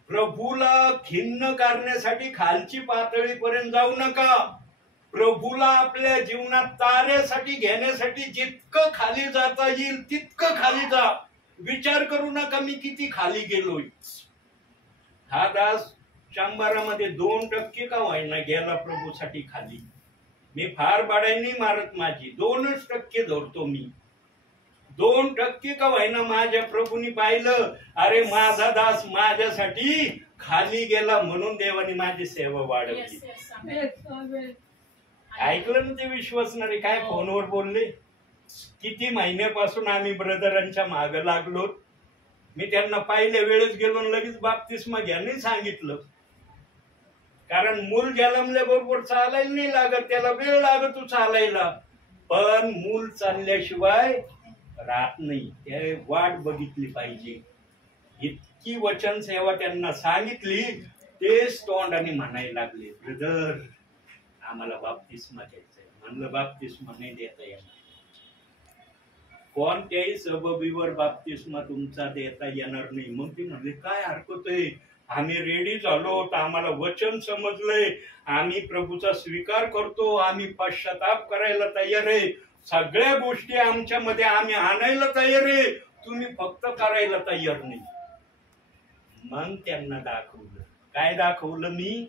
प्रभूला खिन्न करण्यासाठी खालची पातळीपर्यंत जाऊ नका. प्रभूला आपल्या जीवनात ताऱ्यासाठी घेण्यासाठी जितकं खाली जाता येईल तितकं खाली जा. विचार करू नका मी किती खाली गेलोय. हा दास 100मध्ये 2% का व्हायना गेला प्रभूसाठी खाली. मी फार बाडाई नाही मारत, माझी 2% धरतो मी. 2% का व्हायना माझ्या प्रभूंनी पाहिलं, अरे माझा दास माझ्यासाठी खाली गेला म्हणून देवाने माझी सेवा वाढवली. Yes, yes, amen. ऐकलं ना ते विश्वासणारे काय फोनवर बोलले. किती महिन्यापासून आम्ही ब्रदरांच्या माग लागलो. मी त्यांना पहिल्या वेळेस गेलो लगेच बाप्तिस्मा घ्या नाही सांगितलं. कारण मूल जन्मल्याबरोबर चालायला नाही लागत, त्याला वेळ लागतो चालायला. पण मूल चालल्याशिवाय राहत नाही, ते वाट बघितली पाहिजे. इतकी वचन सेवा त्यांना सांगितली, तेच तोंडाने म्हणायला लागले, ब्रदर आम्हाला बाप्तिस्मा घ्यायचंय. म्हणलं बाप्तिस्मा नाही देता येणार. कोणत्याही सबबीवर बाप्तिस्मा तुमचा देता येणार नाही. मग ती म्हणले काय हरकत आहे, आम्ही रेडी झालो, आम्हाला वचन समजलंय, आम्ही प्रभूचा स्वीकार करतो, आम्ही पश्चाताप करायला तयार आहे, सगळ्या गोष्टी आमच्यामध्ये आम्ही आणायला तयार आहे, तुम्ही फक्त करायला तयार नाही. मग त्यांना दाखवलं. काय दाखवलं मी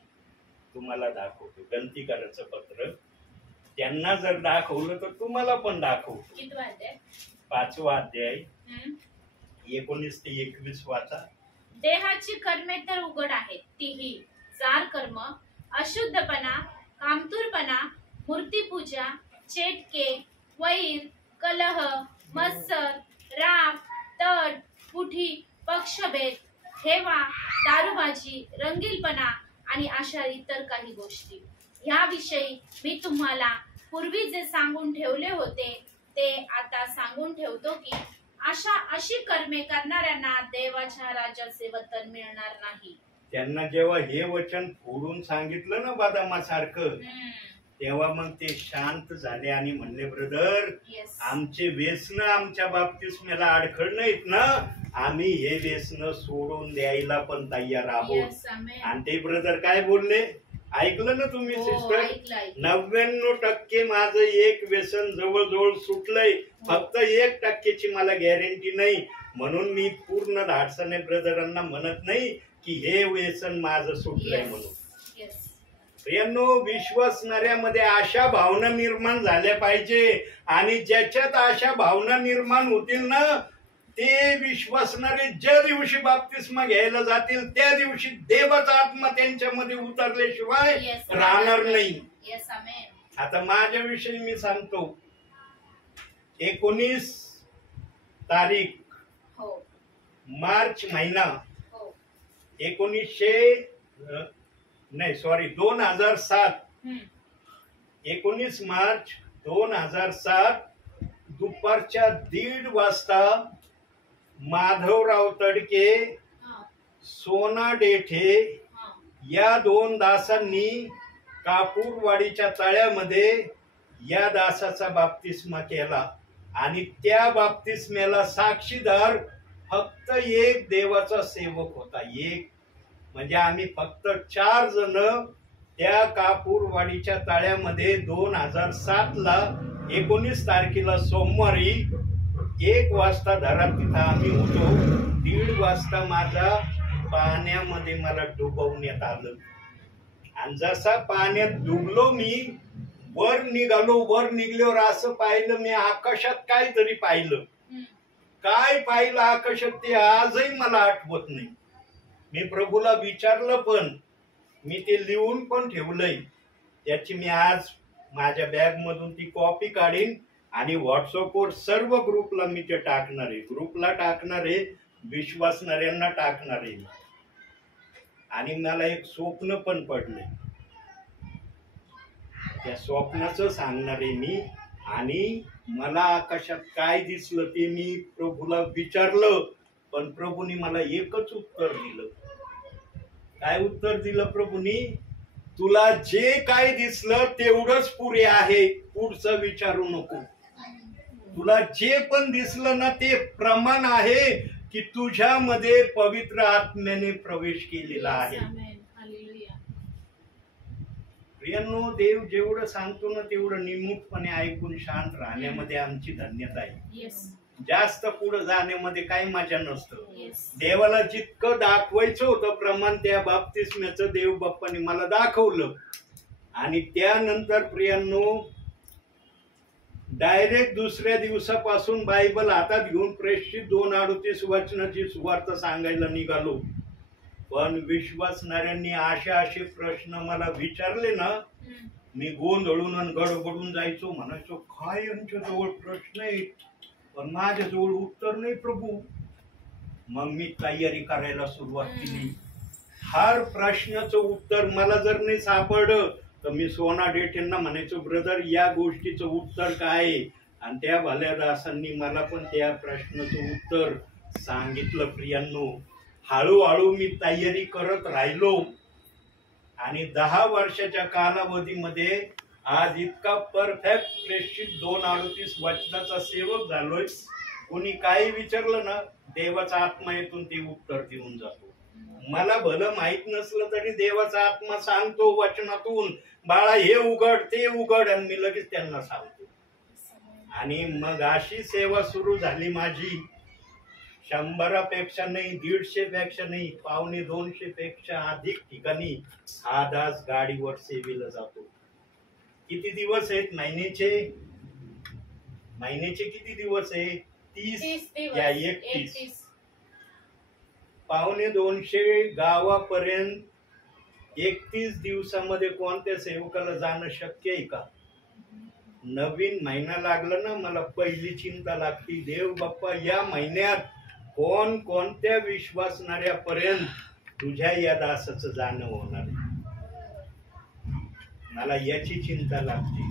तुम्हाला दाखवतो. गंतीकाराचं पत्र त्यांना जर दाखवलं तर तुम्हाला पण दाखवतो. कितवा अध्याय? 5वा अध्याय 19 ते 21 वाचा. देहाची कर्मे तर उघड आहेत, तीही जार कर्म, अशुद्धपणा, कामतूरपणा, मूर्तीपूजा, चेटके, वैर, कलह, मत्सर, राग, तट, पुठी, पक्षभेद, हेवा, दारूबाजी, रंगीलपणा आणि अशा इतर काही गोष्टी. ह्याविषयी मी तुम्हाला पूर्वी जे सांगून ठेवले होते ते आता सांगून ठेवतो की अशी कर्मे करणाऱ्यांना देवाच्या राज्याचे वतन मिळणार नाही. त्यांना जेव्हा हे वचन फोडून सांगितलं ना बदामासारखं, तेव्हा मग ते शांत झाले आणि म्हणले, ब्रदर आमचे व्यसन आमच्या बाप्तिस्म्याला अडखळ नाहीत ना, आम्ही हे व्यसन सोडून द्यायला पण तयार आहोत. आणि ते ब्रदर काय बोलले ऐकलं ना तुम्ही सिस्टर? 99% माझं एक व्यसन जवळजवळ सुटलंय, फक्त 1%ची मला गॅरंटी नाही. म्हणून मी पूर्ण धाडसाने ब्रदरांना म्हणत नाही की हे व्यसन माझं सुटलंय म्हणून. प्रियांनो, विश्वासणाऱ्यामध्ये अशा भावना निर्माण झाल्या पाहिजे. आणि ज्याच्यात अशा भावना निर्माण होतील ना, ते विश्वासणारे ज्या दिवशी बाप्तिस्मा घ्यायला जातील त्या दिवशी देवाचा आत्मा त्यांच्यामध्ये उतरल्याशिवाय राहणार नाही. आता माझ्याविषयी मी सांगतो. 19 तारीख मार्च महिना 2007 19 मार्च 2007 दुपारच्या 1:30 वाजता माधवराव तडके, सोना डेठे या 2 दासांनी कापूरवाडीच्या तळ्यामध्ये या दासाचा बाप्तिस्मा केला. आणि त्या बाप्तिस्म्याला साक्षीदार फक्त एक देवाचा सेवक होता. एक म्हणजे आम्ही फक्त 4 जण त्या कापूरवाडीच्या तळ्यामध्ये 2007 19 तारखेला सोमवारी 1 वाजता धरात तिथं आम्ही होतो. 1:30 वाजता माझा पाण्यामध्ये मला डुबवण्यात आलं. आणि जसा पाण्यात डुबलो मी, वर निघालो. वर निघल्यावर असं पाहिलं मी, आकाशात काहीतरी पाहिलं. काय पाहिलं आकाशात ते आजही मला आठवत नाही. मी प्रभूला विचारलं, पण मी ते लिहून पण ठेवलंय. त्याची मी आज माझ्या बॅग मधून ती कॉपी काढीन आणि व्हॉट्सअपवर सर्व ग्रुपला मी ते टाकणार आहे. ग्रुपला टाकणार आहे, विश्वासणाऱ्यांना टाकणार आहे. आणि मला एक स्वप्न पण पडलंय, त्या स्वप्नाचं सांगणार आहे मी. आणि मला आकाशात काय दिसलं ते मी प्रभूला विचारलं, पण प्रभूनी मला एकच उत्तर दिलं. काय उत्तर दिलं प्रभूनी? तुला जे काय दिसलं तेवढंच पुरे आहे, पुढचं विचारू नको. तुला जे पण दिसलं ना ते प्रमाण आहे की तुझ्यामध्ये पवित्र आत्म्याने प्रवेश केलेला आहे. प्रियांनो, देव जेवढं सांगतो ना तेवढं निमूटपणे ऐकून शांत राहण्यामध्ये आमची धन्यता आहे. जास्त पुढे जाण्यामध्ये काही मजा नसतं. देवाला जितकं दाखवायचं होतं प्रमाण त्या बाप्तिस्म्याचं देव बाप्पाने मला दाखवलं. आणि त्यानंतर प्रियांनो, डायरेक्ट दुसऱ्या दिवसापासून बायबल हातात घेऊन प्रेषित 2:38 वचनाची सुवार्ता सांगायला निघालो. पण विश्वासणाऱ्यांनी असे प्रश्न मला विचारले ना, मी गोंधळून आणि गडबडून जायचो. म्हणायचो काय यांच्या जवळ प्रश्न आहेत, पण माझ्याजवळ उत्तर नाही प्रभू. मग मी तयारी करायला सुरुवात केली. हर प्रश्नाचं उत्तर मला जर नाही सापडलं तर मी सोना डेटेंना म्हणायचो, ब्रदर या गोष्टीचं उत्तर काय आहे? आणि त्या भल्या दासांनी मला पण त्या प्रश्नाचं उत्तर सांगितलं. प्रियांनो, हळूहळू मी तयारी करत राहिलो आणि 10 वर्षाच्या कालावधीमध्ये आज इतका परफेक्ट प्रेषित 2:38 वचनाचा सेवक झालोय. कोणी काही विचारलं ना, देवाचा आत्मा येतून ते उत्तर देऊन जातो. मला भलं माहित नसलं तरी देवाचा आत्मा सांगतो वचनातून, बाळा हे उघड ते उघड, आणि मी लगेच त्यांना सांगतो. आणि मग अशी सेवा सुरू झाली माझी. 100 पेक्षा नाही, 150 पेक्षा नाही, 150-200 पेक्षा अधिक ठिकाणी हा दास गाडीवर सेवेला जातो. किती दिवस आहेत महिन्याचे? महिन्याचे किती दिवस आहे? 30 या 31. 150-200 गावापर्यंत 31 दिवसामध्ये कोणत्या सेवकाला जाणं शक्य आहे का? नवीन महिना लागला ना, मला पहिली चिंता लागती, देव बाप्पा या महिन्यात कोणत्या विश्वासणाऱ्यापर्यंत तुझ्या या दासाचं जाणं होणार आहे. मला याची चिंता लागते.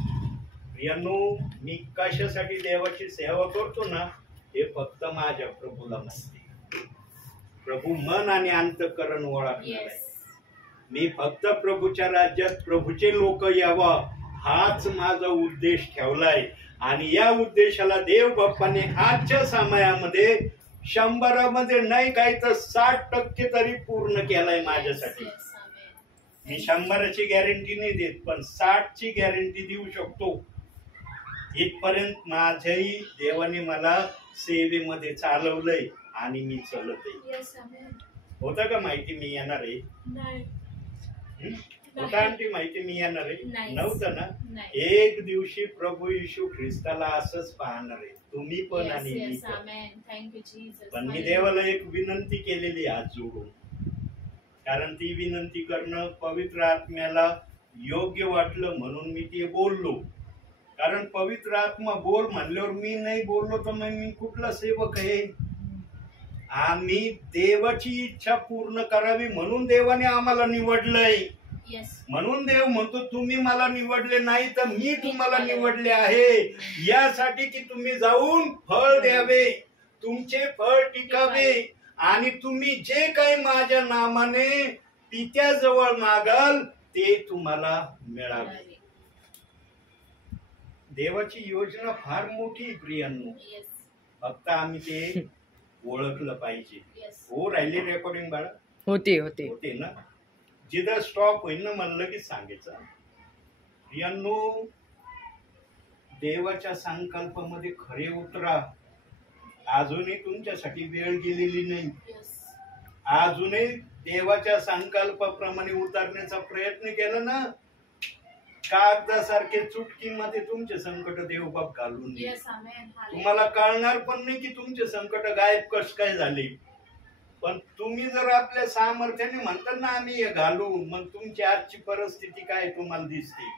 प्रियांनो, मी कशासाठी देवाची सेवा करतो ना, हे फक्त माझ्या प्रभूला माहिती. प्रभू मन आणि अंतःकरण ओळखणार आहे. मी फक्त प्रभूच्या राज्यात प्रभूचे लोक यावं हाच माझा उद्देश ठेवलाय. आणि या उद्देशाला देव बाप्पाने आजच्या समयामध्ये 100 नाही काही तर 60% तरी पूर्ण केलाय माझ्यासाठी. मी 100ची गॅरंटी नाही देत, पण 60ची गॅरंटी देऊ शकतो. इथपर्यंत माझ्याही देवाने मला सेवेमध्ये चालवलंय आणि मी चालत आहे. होतं का माहिती मी येणार आहे? होता आंटी माहिती मी येणार आहे? नव्हतं ना. एक दिवशी प्रभू येशू ख्रिस्ताला असंच पाहणार आहे, तुम्ही पण आणि मी पण. पण मी देवाला एक विनंती केलेली हात जोडून, कारण ती विनंती करणं पवित्र आत्म्याला योग्य वाटलं म्हणून मी ते बोललो. कारण पवित्र आत्मा बोल म्हणल्यावर मी नाही बोललो तर मग मी कुठला सेवक आहे? आम्ही देवाची इच्छा पूर्ण करावी म्हणून देवाने आम्हाला निवडलंय. म्हणून देव म्हणतो तुम्ही मला निवडले नाही तर मी तुम्हाला निवडले आहे, यासाठी की तुम्ही जाऊन फळ द्यावे, तुमचे फळ टिकावे, आणि तुम्ही जे काही माझ्या नामाने पित्याजवळ मागाल ते तुम्हाला मिळावे. देवाची योजना फार मोठी प्रियांनो, फक्त आम्ही ते ओळखलं पाहिजे. हो, राहिली रेकॉर्डिंग बाळा? होते ना. जिथं स्टॉप होईल ना मला लगेच सांगायचं. प्रियांनो, देवाच्या संकल्पामध्ये खरे उतरा. अजूनही तुमच्यासाठी वेळ गेलेली नाही. अजूनही देवाच्या संकल्पाप्रमाणे उतरण्याचा प्रयत्न केला ना, कागदासारखे चुटकीमध्ये तुमचे संकट देवबाप घालून देईल. तुम्हाला कळणार पण नाही की तुमचे संकट गायब कस काय झाले. पण तुम्ही जर आपल्या सामर्थ्याने म्हणतात ना आम्ही हे घालू, मग तुमची आजची परिस्थिती काय तुम्हाला दिसते,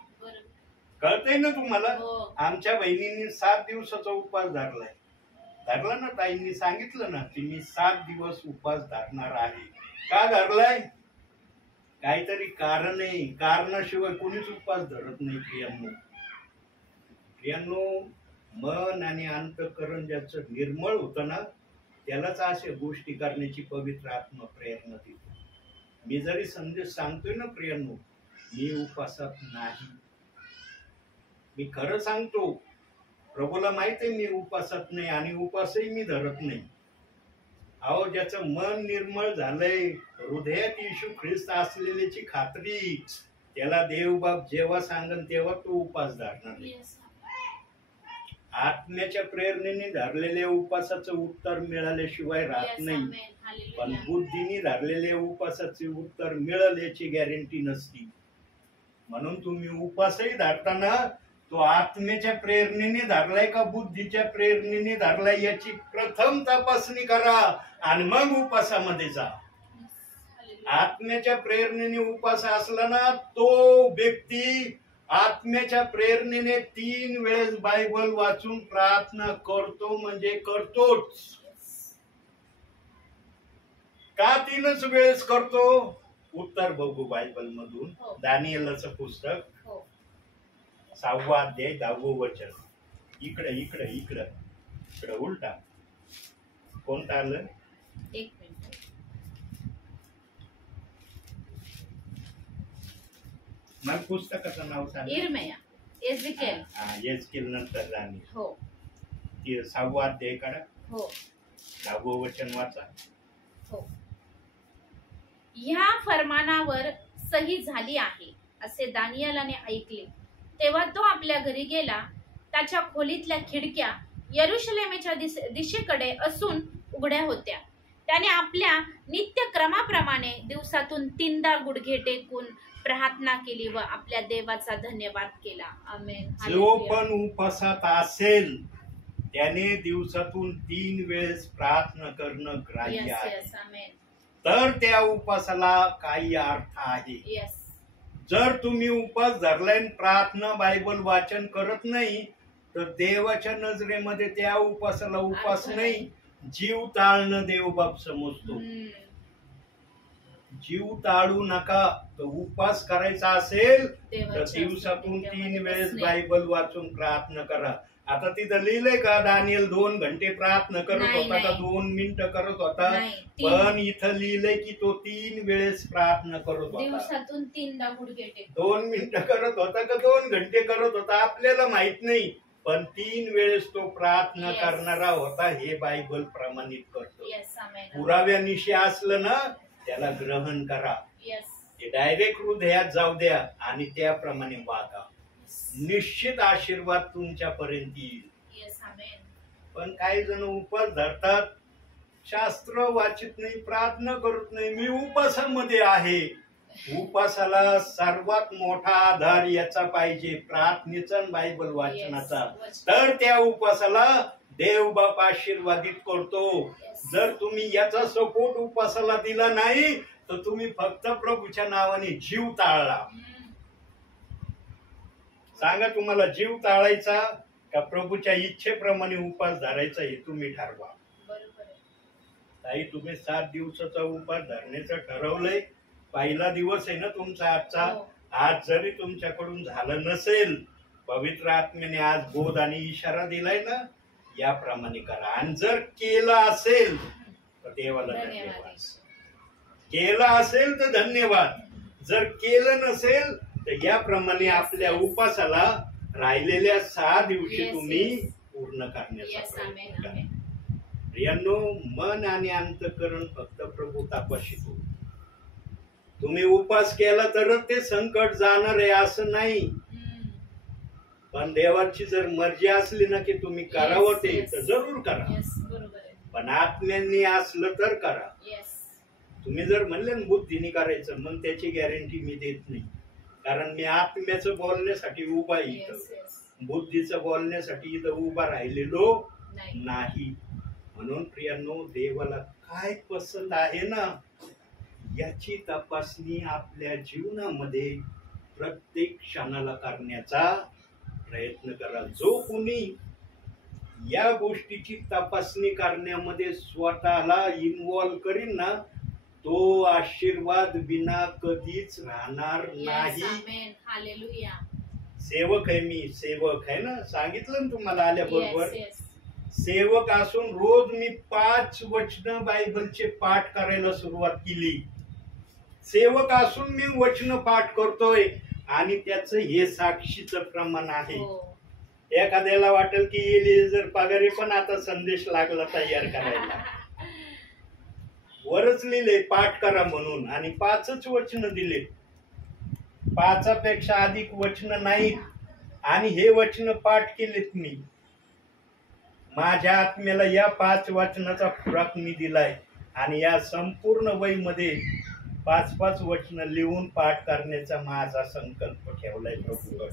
कळतंय ना तुम्हाला. आमच्या बहिणींनी 7 दिवसाचा उपवास धरला ना, ताईंनी सांगितलं ना की मी 7 दिवस उपवास धरणार आहे. का धरलाय? काहीतरी कारण आहे. कारणाशिवाय कोणीच उपवास धरत नाही प्रियांनो. प्रियांनो, मन आणि अंतःकरण ज्याचं निर्मळ होतं ना, त्यालाच अशा गोष्टी करण्याची पवित्र आत्मा प्रेरणा देतो. मी जरी संदेश सांगतोय ना प्रियांनो, मी उपासात नाही. मी खरं सांगतो, प्रभूला माहित आहे मी उपासात नाही आणि उपासही मी धरत नाही. अहो, ज्याचं मन निर्मळ झालंय, हृदयात येशू ख्रिस्त असलेल्याची खात्री, त्याला देव बाप जेव्हा सांगन तेव्हा तो उपास धरणार नाही. आत्म्याच्या प्रेरणेने धरलेल्या उपासाचं उत्तर मिळाल्याशिवाय राहत नाही. पण बुद्धीने धरलेल्या उपासाचे उत्तर मिळेल याची गॅरंटी नसती. म्हणून तुम्ही उपासही धरताना तो आत्म्याच्या प्रेरणेने धरलाय का बुद्धीच्या प्रेरणेने धरलाय याची प्रथम तपासणी करा आणि मग उपासामध्ये जा. आत्म्याच्या प्रेरणेने उपास असला ना, तो व्यक्ती आत्म्याच्या प्रेरणेने 3 वेळेस बायबल वाचून प्रार्थना करतो म्हणजे करतोच. का 3च वेळेस करतो? उत्तर बघू बायबल मधून. दानिएलचं पुस्तक 6वा अध्याय 10वं वचन. इकडे इकडे इकडे इकडे उलटा. कोणतं आलं? एक मिनिट. मला पुस्तकाचं नाव सांग. इर्मिया, एझेकिएल. एझेकिएल नंतर दानिएल. हो. 6वा अध्याय काढा. हो. 10वं वचन वाचा. हो. ह्या फरमानावर सही झाली आहे असे दानिएलाने ऐकले. तेव्हा तो आपल्या घरी गेला. त्याच्या खोलीतल्या खिडक्या यरुशलेमेच्या दिशेकडे असून उघड्या होत्या. त्याने आपल्या नित्यक्रमाप्रमाणे दिवसातून 3दा गुडघे टेकून प्रार्थना केली व आपल्या देवाचा धन्यवाद केला. आमेन. जो पण उपासात असेल त्याने दिवसातून 3 वेळेस प्रार्थना करणं ग्राह्य आहे. तर त्या उपासाला काही अर्थ आहे. जर तुम्ही उपास धरलाय, प्रार्थना बायबल वाचन करत नाही, तर देवाच्या नजरेमध्ये त्या उपासाला उपास नाही, जीव ताळणं देवबाप समजतो. जीव ताळू नका. तर उपास करायचा असेल तर दिवसातून 3 वेळेस बायबल वाचून प्रार्थना करा. आता तिथं लिहिलंय का दानिएल 2 घंटे प्रार्थना करत होता का 2 मिनिटं करत होता? पण इथं लिहिलंय की तो 3 वेळेस प्रार्थना करत होता. दिवसातून 3दा गुडघे टेकून. 2 मिनिटं करत होता का 2 घंटे करत होता आपल्याला माहित नाही, पण 3 वेळेस तो प्रार्थना करणारा होता. हे बायबल प्रमाणित करतो. पुराव्यानिशी असलं ना, त्याला ग्रहण करा. ते डायरेक्ट हृदयात जाऊ द्या आणि त्याप्रमाणे वागा. निश्चित आशीर्वाद तुमच्यापर्यंत येईल. पण काही जण उपास धरतात, शास्त्र वाचित नाही, प्रार्थना करत नाही. मी उपासामध्ये आहे. उपासाला सर्वात मोठा आधार याचा पाहिजे, प्रार्थनेचा आणि बायबल वाचनाचा. तर त्या उपासाला देव बाप आशीर्वादित करतो. जर तुम्ही याचा सपोर्ट उपासाला दिला नाही तर तुम्ही फक्त प्रभूच्या नावाने जीव ताळला. सांगा, तुम्हाला जीव ताळायचा का प्रभूच्या इच्छेप्रमाणे उपास धरायचा हे तुम्ही ठरवा. ताई, तुम्ही 7 दिवसाचा उपास धरण्याचं ठरवलंय. पहिला दिवस आहे ना तुमचा आजचा. आज जरी तुमच्याकडून झालं नसेल, पवित्र आत्म्याने आज बोध आणि इशारा दिलाय ना, याप्रमाणे करा. आणि जर केलं असेल तर देवाला धन्यवाद. केलं असेल तर धन्यवाद. जर केलं नसेल तर याप्रमाणे आपल्या उपासाला राहिलेल्या 6 दिवशी तुम्ही पूर्ण करण्याचा प्रयत्न करा. प्रियांनो, मन आणि अंतःकरण फक्त प्रभू तपासितो. तुम्ही उपास केला तरच ते संकट जाणार आहे असं नाही. पण देवाची जर मर्जी असली ना की तुम्ही करावं ते, तर जरूर करा. पण आत्म्यांनी असलं तर करा. तुम्ही जर म्हणले ना बुद्धीने करायचं, मग त्याची गॅरंटी मी देत नाही. कारण मी आत्म्याचं बोलण्यासाठी उभा आहे इथं, बुद्धीचं बोलण्यासाठी इथं उभा राहिलेलो नाही. म्हणून प्रियांनो, देवाला काय पसंत आहे ना याची तपासणी आपल्या जीवनामध्ये प्रत्येक क्षणाला करण्याचा प्रयत्न करा. जो कोणी या गोष्टीची तपासणी करण्यामध्ये स्वतःला इन्व्हॉल्व करीन ना, तो आशीर्वाद बिना कधीच राहणार नाही. सेवक आहे मी, सेवक आहे ना, सांगितलं ना तुम्हाला आल्याबरोबर. Yes, yes. सेवक असून रोज मी 5 वचन बायबलचे पाठ करायला सुरुवात केली. सेवक असून मी वचन पाठ करतोय आणि त्याचं हे साक्षीचं प्रमाण आहे. हो. एखाद्याला वाटेल की एलिएझर पगारे पण आता संदेश लागला तयार करायला. वरच लिहिले पाठ करा म्हणून आणि 5च वचन दिले. 5पेक्षा अधिक वचन नाही आणि हे वचन पाठ केलेत मी. माझ्या आत्म्याला या 5 वचनाचा खुराक मी दिलाय आणि या संपूर्ण वहीमध्ये 5-5 वचन लिहून पाठ करण्याचा माझा संकल्प ठेवलाय प्रभूवर.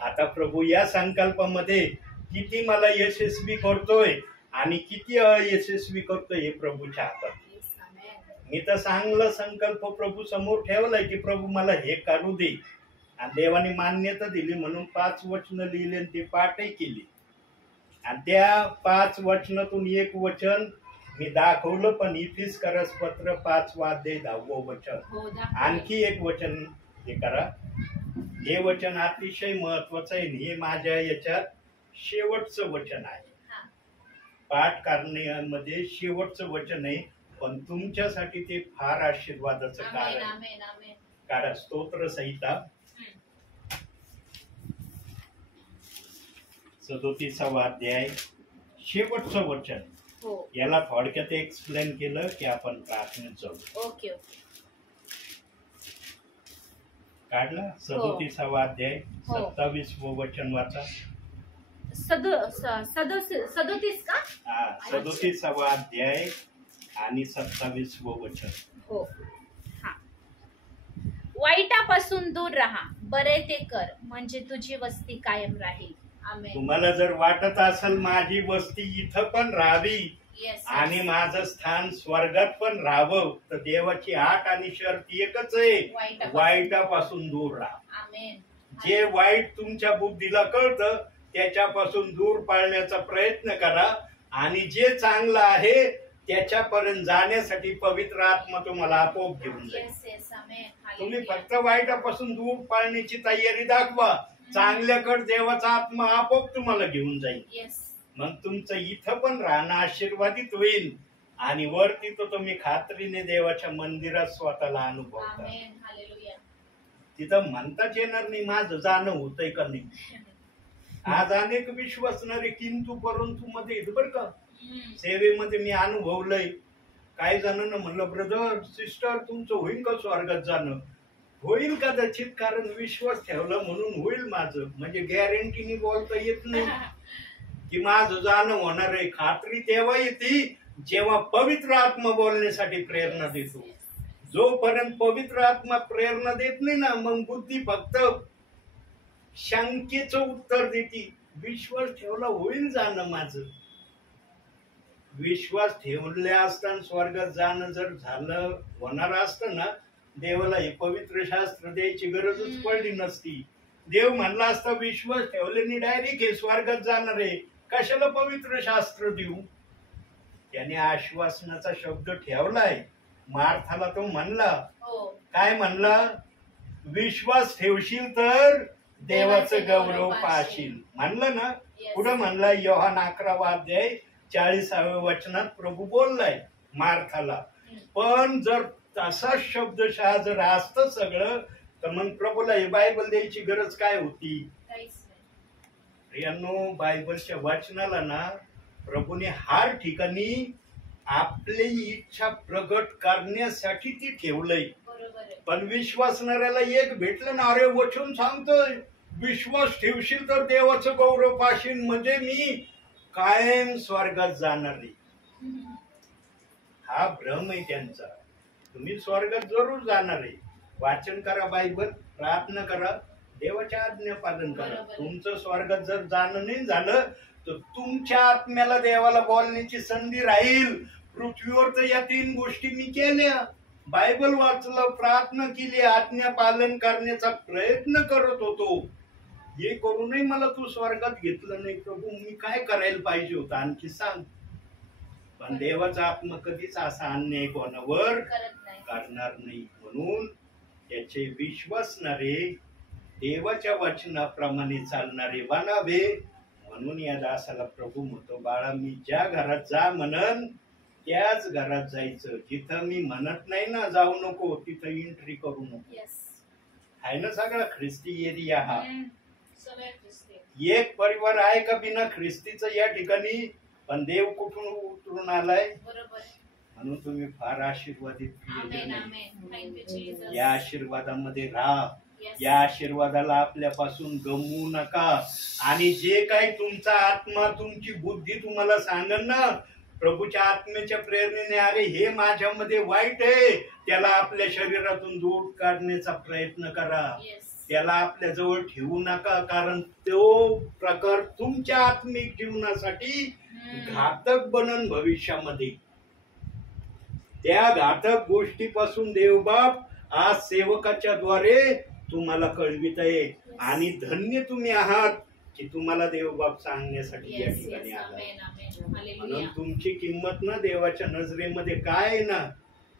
आता प्रभू या संकल्पामध्ये किती मला यशस्वी करतोय आणि किती अयशस्वी करतोय हे प्रभूच्या हातात. मी तर चांगला संकल्प प्रभू समोर ठेवलाय की प्रभू मला हे करू दे आणि देवाने मान्यता दिली म्हणून 5 वचन लिहिले आणि ते पाठही केली. आणि त्या 5 वचनातून एक वचन मी दाखवलं पण इफिसकरस पत्र 5 अध्याय 10 वचन. हो, दाखवा. आणखी एक वचन हे करा. हे वचन अतिशय महत्वाचं आहे. हे माझ्या याच्यात शेवटचं वचन आहे. हा. पाठ करण्यामध्ये शेवटचं वचन आहे पण तुमच्यासाठी ते फार आशीर्वादाचं आमेन, कारण. आमेन, आमेन. काढा स्तोत्र संहिता 37वा अध्याय शेवटचं वचन. हो. याला थोडक्यात एक्सप्लेन केलं की आपण प्रार्थनेत जाऊ. Okay, okay. काढला 37वा अध्याय हो. 27वं वचन वाचा. 37 का? 37वा अध्याय आणि 27वं वचन. हो. हा. वाईटापासून दूर राहा, बरे ते कर, म्हणजे तुझी वस्ती कायम राहील. आमेन. तुम्हाला जर वाटत असेल माझी वस्ती इथं पण राहावी Yes, आणि yes. माझं स्थान स्वर्गात पण राहावं तर देवाची आट आणि शर्त एकच आहे, वाईटापासून दूर राहा. आमेन. जे वाईट तुमच्या बुद्धीला कळतं त्याच्यापासून दूर पाळण्याचा प्रयत्न करा आणि जे चांगलं आहे त्याच्यापर्यंत जाण्यासाठी पवित्र आत्मा तुम्हाला आपोआप घेऊन जाईल. Yes, yes. आमेन. तुम्ही हालेलुया. फक्त वाईटापासून दूर पाळण्याची तयारी दाखवा, चांगल्याकडे देवाचा आत्मा आपोआप तुम्हाला घेऊन जाईल. Yes. मग तुमचं इथं पण राहणं आशीर्वादित होईल आणि वरती तो तुम्ही खात्रीने देवाच्या मंदिरात स्वतःला अनुभवता. आमेन. हालेलुया. तिथं म्हणताच येणार नाही माझं जाणं होतंय का नाही. आज अनेक विश्वासणारे किंतु परंतु मध्ये आहेत बरं का. सेवेमध्ये मी अनुभवलंय. काही जणांना म्हणलं ब्रदर सिस्टर तुमचं होईल का स्वर्गात जाणं. होईल कदाचित, कारण विश्वास ठेवला म्हणून होईल माझं. म्हणजे गॅरंटीने बोलता येत नाही की माझं जाणं होणार आहे. खात्री तेव्हा येते जेव्हा पवित्र आत्मा बोलण्यासाठी प्रेरणा देतो. जोपर्यंत पवित्र आत्मा प्रेरणा देत नाही ना मग बुद्धी फक्त शंकेचं उत्तर देते. विश्वास ठेवला होईल जाणं माझं. विश्वास ठेवल्या असताना स्वर्गात जाणं जर झालं होणार असतं ना देवाला हे पवित्र शास्त्र द्यायची गरजच पडली नसती. देव म्हणला असता विश्वास ठेवल्याने डायरेक्ट हे स्वर्गात जाणार आहे, कशाला पवित्र शास्त्र देऊ. त्याने आश्वासनाचा शब्द ठेवलाय. मार्थाला तो म्हणला, हो. काय म्हणला, विश्वास ठेवशील तर देवाचं गौरव पाहशील म्हणलं ना. Yes. पुढे म्हणला योहान 11वा अध्याय 40व्या वचनात प्रभू बोललाय मार्थाला. पण जर तसा शब्दशः जर असतं सगळं तर मग प्रभूला हे बायबल द्यायची गरज काय होती. काहीच नाही. यांनो बायबलच्या वाचनाला ना प्रभूने हर ठिकाणी आपली इच्छा प्रगट करण्यासाठी ती ठेवलंय. बरोबर आहे. पण विश्वासणाऱ्याला एक भेटलं ना, अरे वचन सांगतोय विश्वास ठेवशील तर देवाचं गौरव पाशील म्हणजे मी कायम स्वर्गात जाणार नाही. हा भ्रम आहे त्यांचा. तुम्ही स्वर्गात जरूर जाणार आहे. वाचन करा बायबल, प्रार्थना करा, देवाच्या आज्ञा पालन करा. बरोबर. तुमचं स्वर्गात जर जाणं नाही झालं तर तुमच्या आत्म्याला देवाला बोलण्याची संधी राहील. पृथ्वीवर तर या 3 गोष्टी मी केल्या. बायबल वाचलं, प्रार्थना केली, आज्ञा पालन करण्याचा प्रयत्न करत होतो. हे करूनही मला तू स्वर्गात घेतलं नाही. प्रभू मी काय करायला पाहिजे होतं आणखी सांग. पण देवाचा आत्मा कधीच असा अन्याय कोणावर करत नाही. करणार नाही. म्हणून त्याचे विश्वासणारे देवाच्या वचनाप्रमाणे चालणारे बनावे. म्हणून या दासाला प्रभू म्हणतो, बाळा मी ज्या घरात जा म्हणन त्याच घरात जायचं. जिथं मी म्हणत नाही ना जाऊ नको तिथं एंट्री करू नको. आहे ना सगळा ख्रिस्ती एरिया हा. एक परिवार आहे का बिना ख्रिस्तीचं या ठिकाणी? पण देव कुठून उतरून आलाय? म्हणून तुम्ही फार आशीर्वादित. या आशीर्वादामध्ये राहा. या आशीर्वादाला आपल्यापासून गमवू नका. आणि जे काही तुमचा आत्मा तुमची बुद्धी तुम्हाला सांगन ना प्रभूच्या आत्म्याच्या प्रेरणेने, अरे हे माझ्यामध्ये वाईट आहे, त्याला आपल्या शरीरातून दूर काढण्याचा प्रयत्न करा. त्याला आपल्या जवळ ठेवू नका, कारण तो प्रकार तुमच्या आत्मिक जीवनासाठी घातक बनन भविष्यामध्ये. त्या घातक गोष्टीपासून देवबाप आज सेवकाच्या द्वारे तुम्हाला कळवित आहे. आणि धन्य तुम्ही आहात की तुम्हाला देवबाप सांगण्यासाठी या ठिकाणी आला. म्हणून तुमची किंमत ना देवाच्या नजरेमध्ये काय आहे ना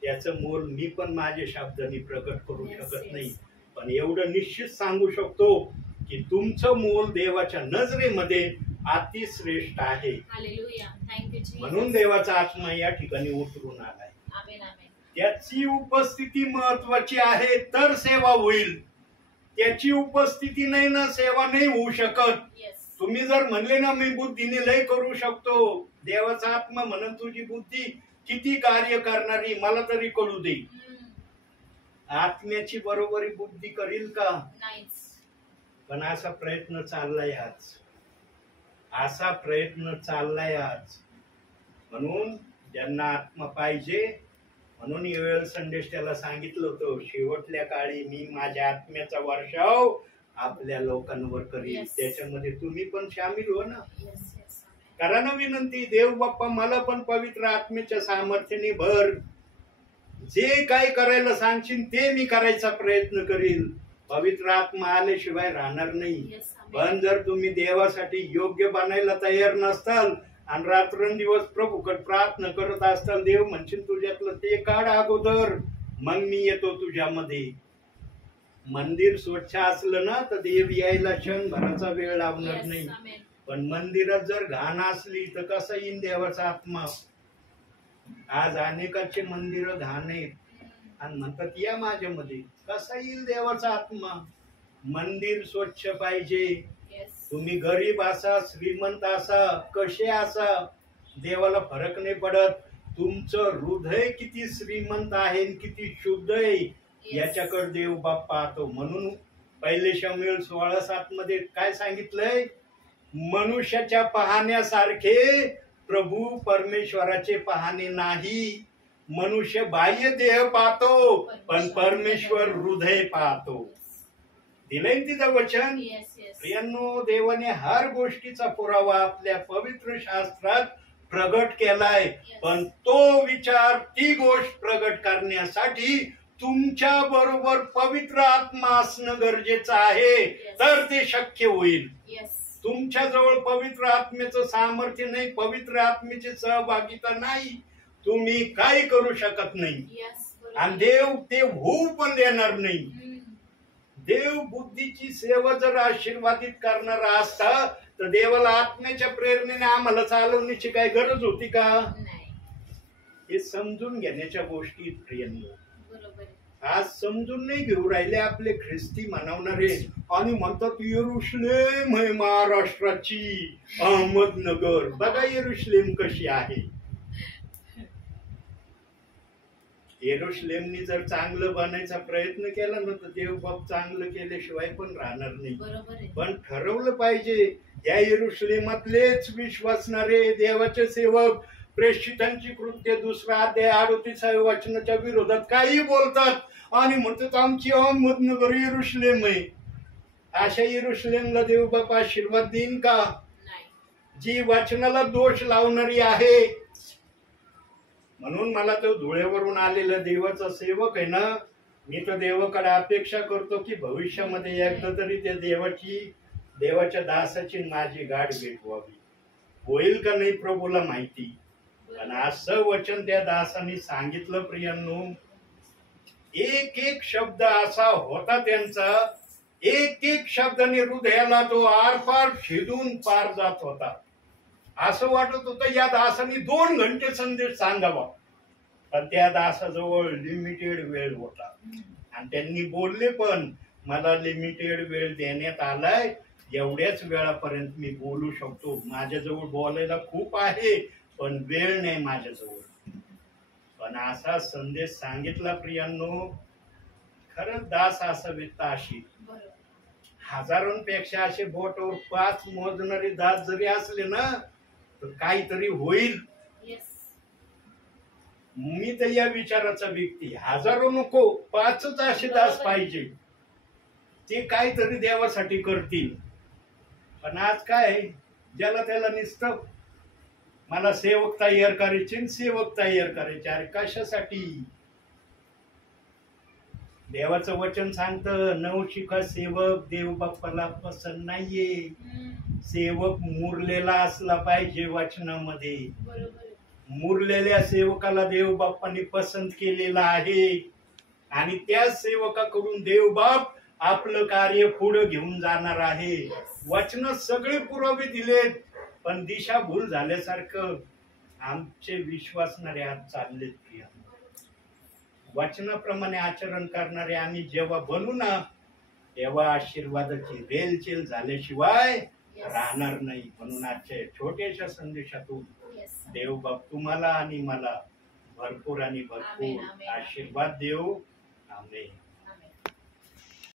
त्याचं मोल मी पण माझ्या शब्दांनी प्रकट करू शकत नाही. पण एवढं निश्चित सांगू शकतो की तुमचं मोल देवाच्या नजरेमध्ये अतिश्रेष्ठ आहे. म्हणून देवाचा आत्मा या ठिकाणी उतरून आलाय. त्याची उपस्थिती महत्वाची आहे तर सेवा होईल. त्याची उपस्थिती नाही ना सेवा नाही होऊ शकत. तुम्ही जर म्हणले ना मी बुद्धीने लय करू शकतो, देवाचा आत्मा म्हणून तुझी बुद्धी किती कार्य करणारी मला तरी कळू दे. आत्म्याची बरोबरी बुद्धी करील का? पण असा प्रयत्न चाललाय आज. असा प्रयत्न चाललाय आज. म्हणून ज्यांना आत्मा पाहिजे, म्हणून युएल संदेश त्याला सांगितलं होतं, शेवटल्या काळी मी माझ्या आत्म्याचा वर्षाव आपल्या लोकांवर करील. त्याच्यामध्ये तुम्ही पण सामील हो ना. करा ना विनंती, देव बाप्पा मला पण पवित्र आत्म्याच्या सामर्थ्याने भर. जे काही करायला सांगशील ते मी करायचा प्रयत्न करील. पवित्र आत्मा आल्याशिवाय राहणार नाही. पण जर तुम्ही देवासाठी योग्य बनायला तयार नसताल आणि रात्रंदिवस प्रभूकडे प्रार्थना करत असताल, देव म्हणशील तुझ्यातलं ते काढ अगोदर, मग मी येतो तुझ्यामध्ये. मंदिर स्वच्छ असलं ना तर देव यायला क्षणभराचा वेळ लागणार नाही. पण मंदिरात जर घाण असली तर कसा येईन देवाचा आत्मा? आज अनेकांचे मंदिर घाण आहेत आणि म्हणतात या माझ्यामध्ये, कसा येईल देवाचा आत्मा? मंदिर स्वच्छ पाहिजे. तुम्ही गरीब असा श्रीमंत असा कसे असा देवाला फरक नाही पडत. तुमचं हृदय किती श्रीमंत आहे किती शुद्ध आहे याच्याकडे देव बाप पाहतो. म्हणून पहिले शमूएल 16:7 मध्ये काय सांगितलंय? मनुष्याच्या पाहण्यासारखे प्रभू परमेश्वराचे पाहणे नाही. मनुष्य बाह्य देह पाहतो पण परमेश्वर हृदय पाहतो. दिलंय तिथं वचन. प्रियांनो, देवाने हर गोष्टीचा पुरावा आपल्या पवित्र शास्त्रात प्रगट केलाय. पण तो विचार ती गोष्ट प्रगट करण्यासाठी तुमच्या बरोबर पवित्र आत्मा असणं गरजेचं आहे, तर ते शक्य होईल. तुमच्या जवळ पवित्र आत्म्याचं सामर्थ्य नाही, पवित्र आत्म्याची सहभागिता नाही, तुम्ही काही करू शकत नाही. आणि देव ते होऊ पण देणार नाही. देव बुद्धीची सेवा जर आशीर्वादित करणारा असता तर देवाला आत्म्याच्या प्रेरणेने आम्हाला चालवण्याची काय गरज होती का? हे समजून घेण्याच्या गोष्टी प्रियांनो. आज समजून नाही घेऊ राहिले आपले ख्रिस्ती मानवणारे आणि म्हणतात येरुशलेम आहे महाराष्ट्राची अहमदनगर. बघा येरुशलेम कशी आहे. येरुशलेमनी जर चांगलं बनायचा प्रयत्न केला ना तर देव बाप चांगलं केल्याशिवाय पण राहणार नाही. पण ठरवलं पाहिजे. या येरुशलेमातलेच विश्वासणारे देवाचे सेवक प्रेषितांची कृत्य 2 अध्याय 38 वचनाच्या विरोधात काही बोलतात आणि म्हणतात आमची अहमदनगर येरुशलेम आहे. अशा येरुशलेमला देव बाप आशीर्वाद देईन का? जी वचनाला दोष लावणारी आहे. म्हणून मला तो धुळेवरून आलेला देवाचा सेवक आहे ना, मी तो देवाकडे अपेक्षा करतो की भविष्यामध्ये एकदा तरी त्या देवाच्या दासाची माझी गाठ भेट व्हावी. होईल का नाही प्रभूला माहिती. पण असं वचन त्या दासांनी सांगितलं प्रियांनो. एक एक शब्द असा होता त्यांचा एक एक शब्दाने हृदयाला तो आरपार छेदून पार जात होता. असं वाटत होतं या दासाने 2 घंटे संदेश सांगावा, पण त्या दासाजवळ लिमिटेड वेळ होता आणि त्यांनी बोलले पण मला लिमिटेड वेळ देण्यात आलाय, एवढ्याच वेळापर्यंत मी बोलू शकतो, माझ्याजवळ बोलायला खूप आहे पण वेळ नाही माझ्याजवळ. पण असा संदेश सांगितला प्रियांनो, खरंच दास असावेत अशी. हजारांपेक्षा असे बोटावर 5 मोजणारे दास जरी असले ना तर काहीतरी होईल. मी तर या विचाराचा व्यक्ती, हजारो नको 5च असे दास पाहिजे, ते काहीतरी देवासाठी करतील. पण आज काय, ज्याला त्याला नुसतं मला सेवक तयार करायचे, सेवक तयार करायचे. अरे कशासाठी? देवाचं वचन सांगतं, नवशिका सेवक देव बाप्पाला पसंत नाहीये. सेवक मुरलेला असला पाहिजे वचनामध्ये. मुरलेल्या सेवकाला देव बाप्पांनी पसंत केलेला आहे आणि त्या सेवकाकडून देव बाप आपलं कार्य पुढे घेऊन जाणार आहे. वचन सगळे पुरावे दिलेत पण दिशाभूल झाल्यासारखं आमचे विश्वासणारे आज चाललेत. प्रिया, वचनाप्रमाणे आचरण करणारे आम्ही जेव्हा बनू ना तेव्हा आशीर्वादाची रेलचेल झाल्याशिवाय राहणार नाही. म्हणून आजच्या छोट्याशा संदेशातून देव बाप तुम्हाला आणि मला भरपूर आणि भरपूर आशीर्वाद देव. आमेन.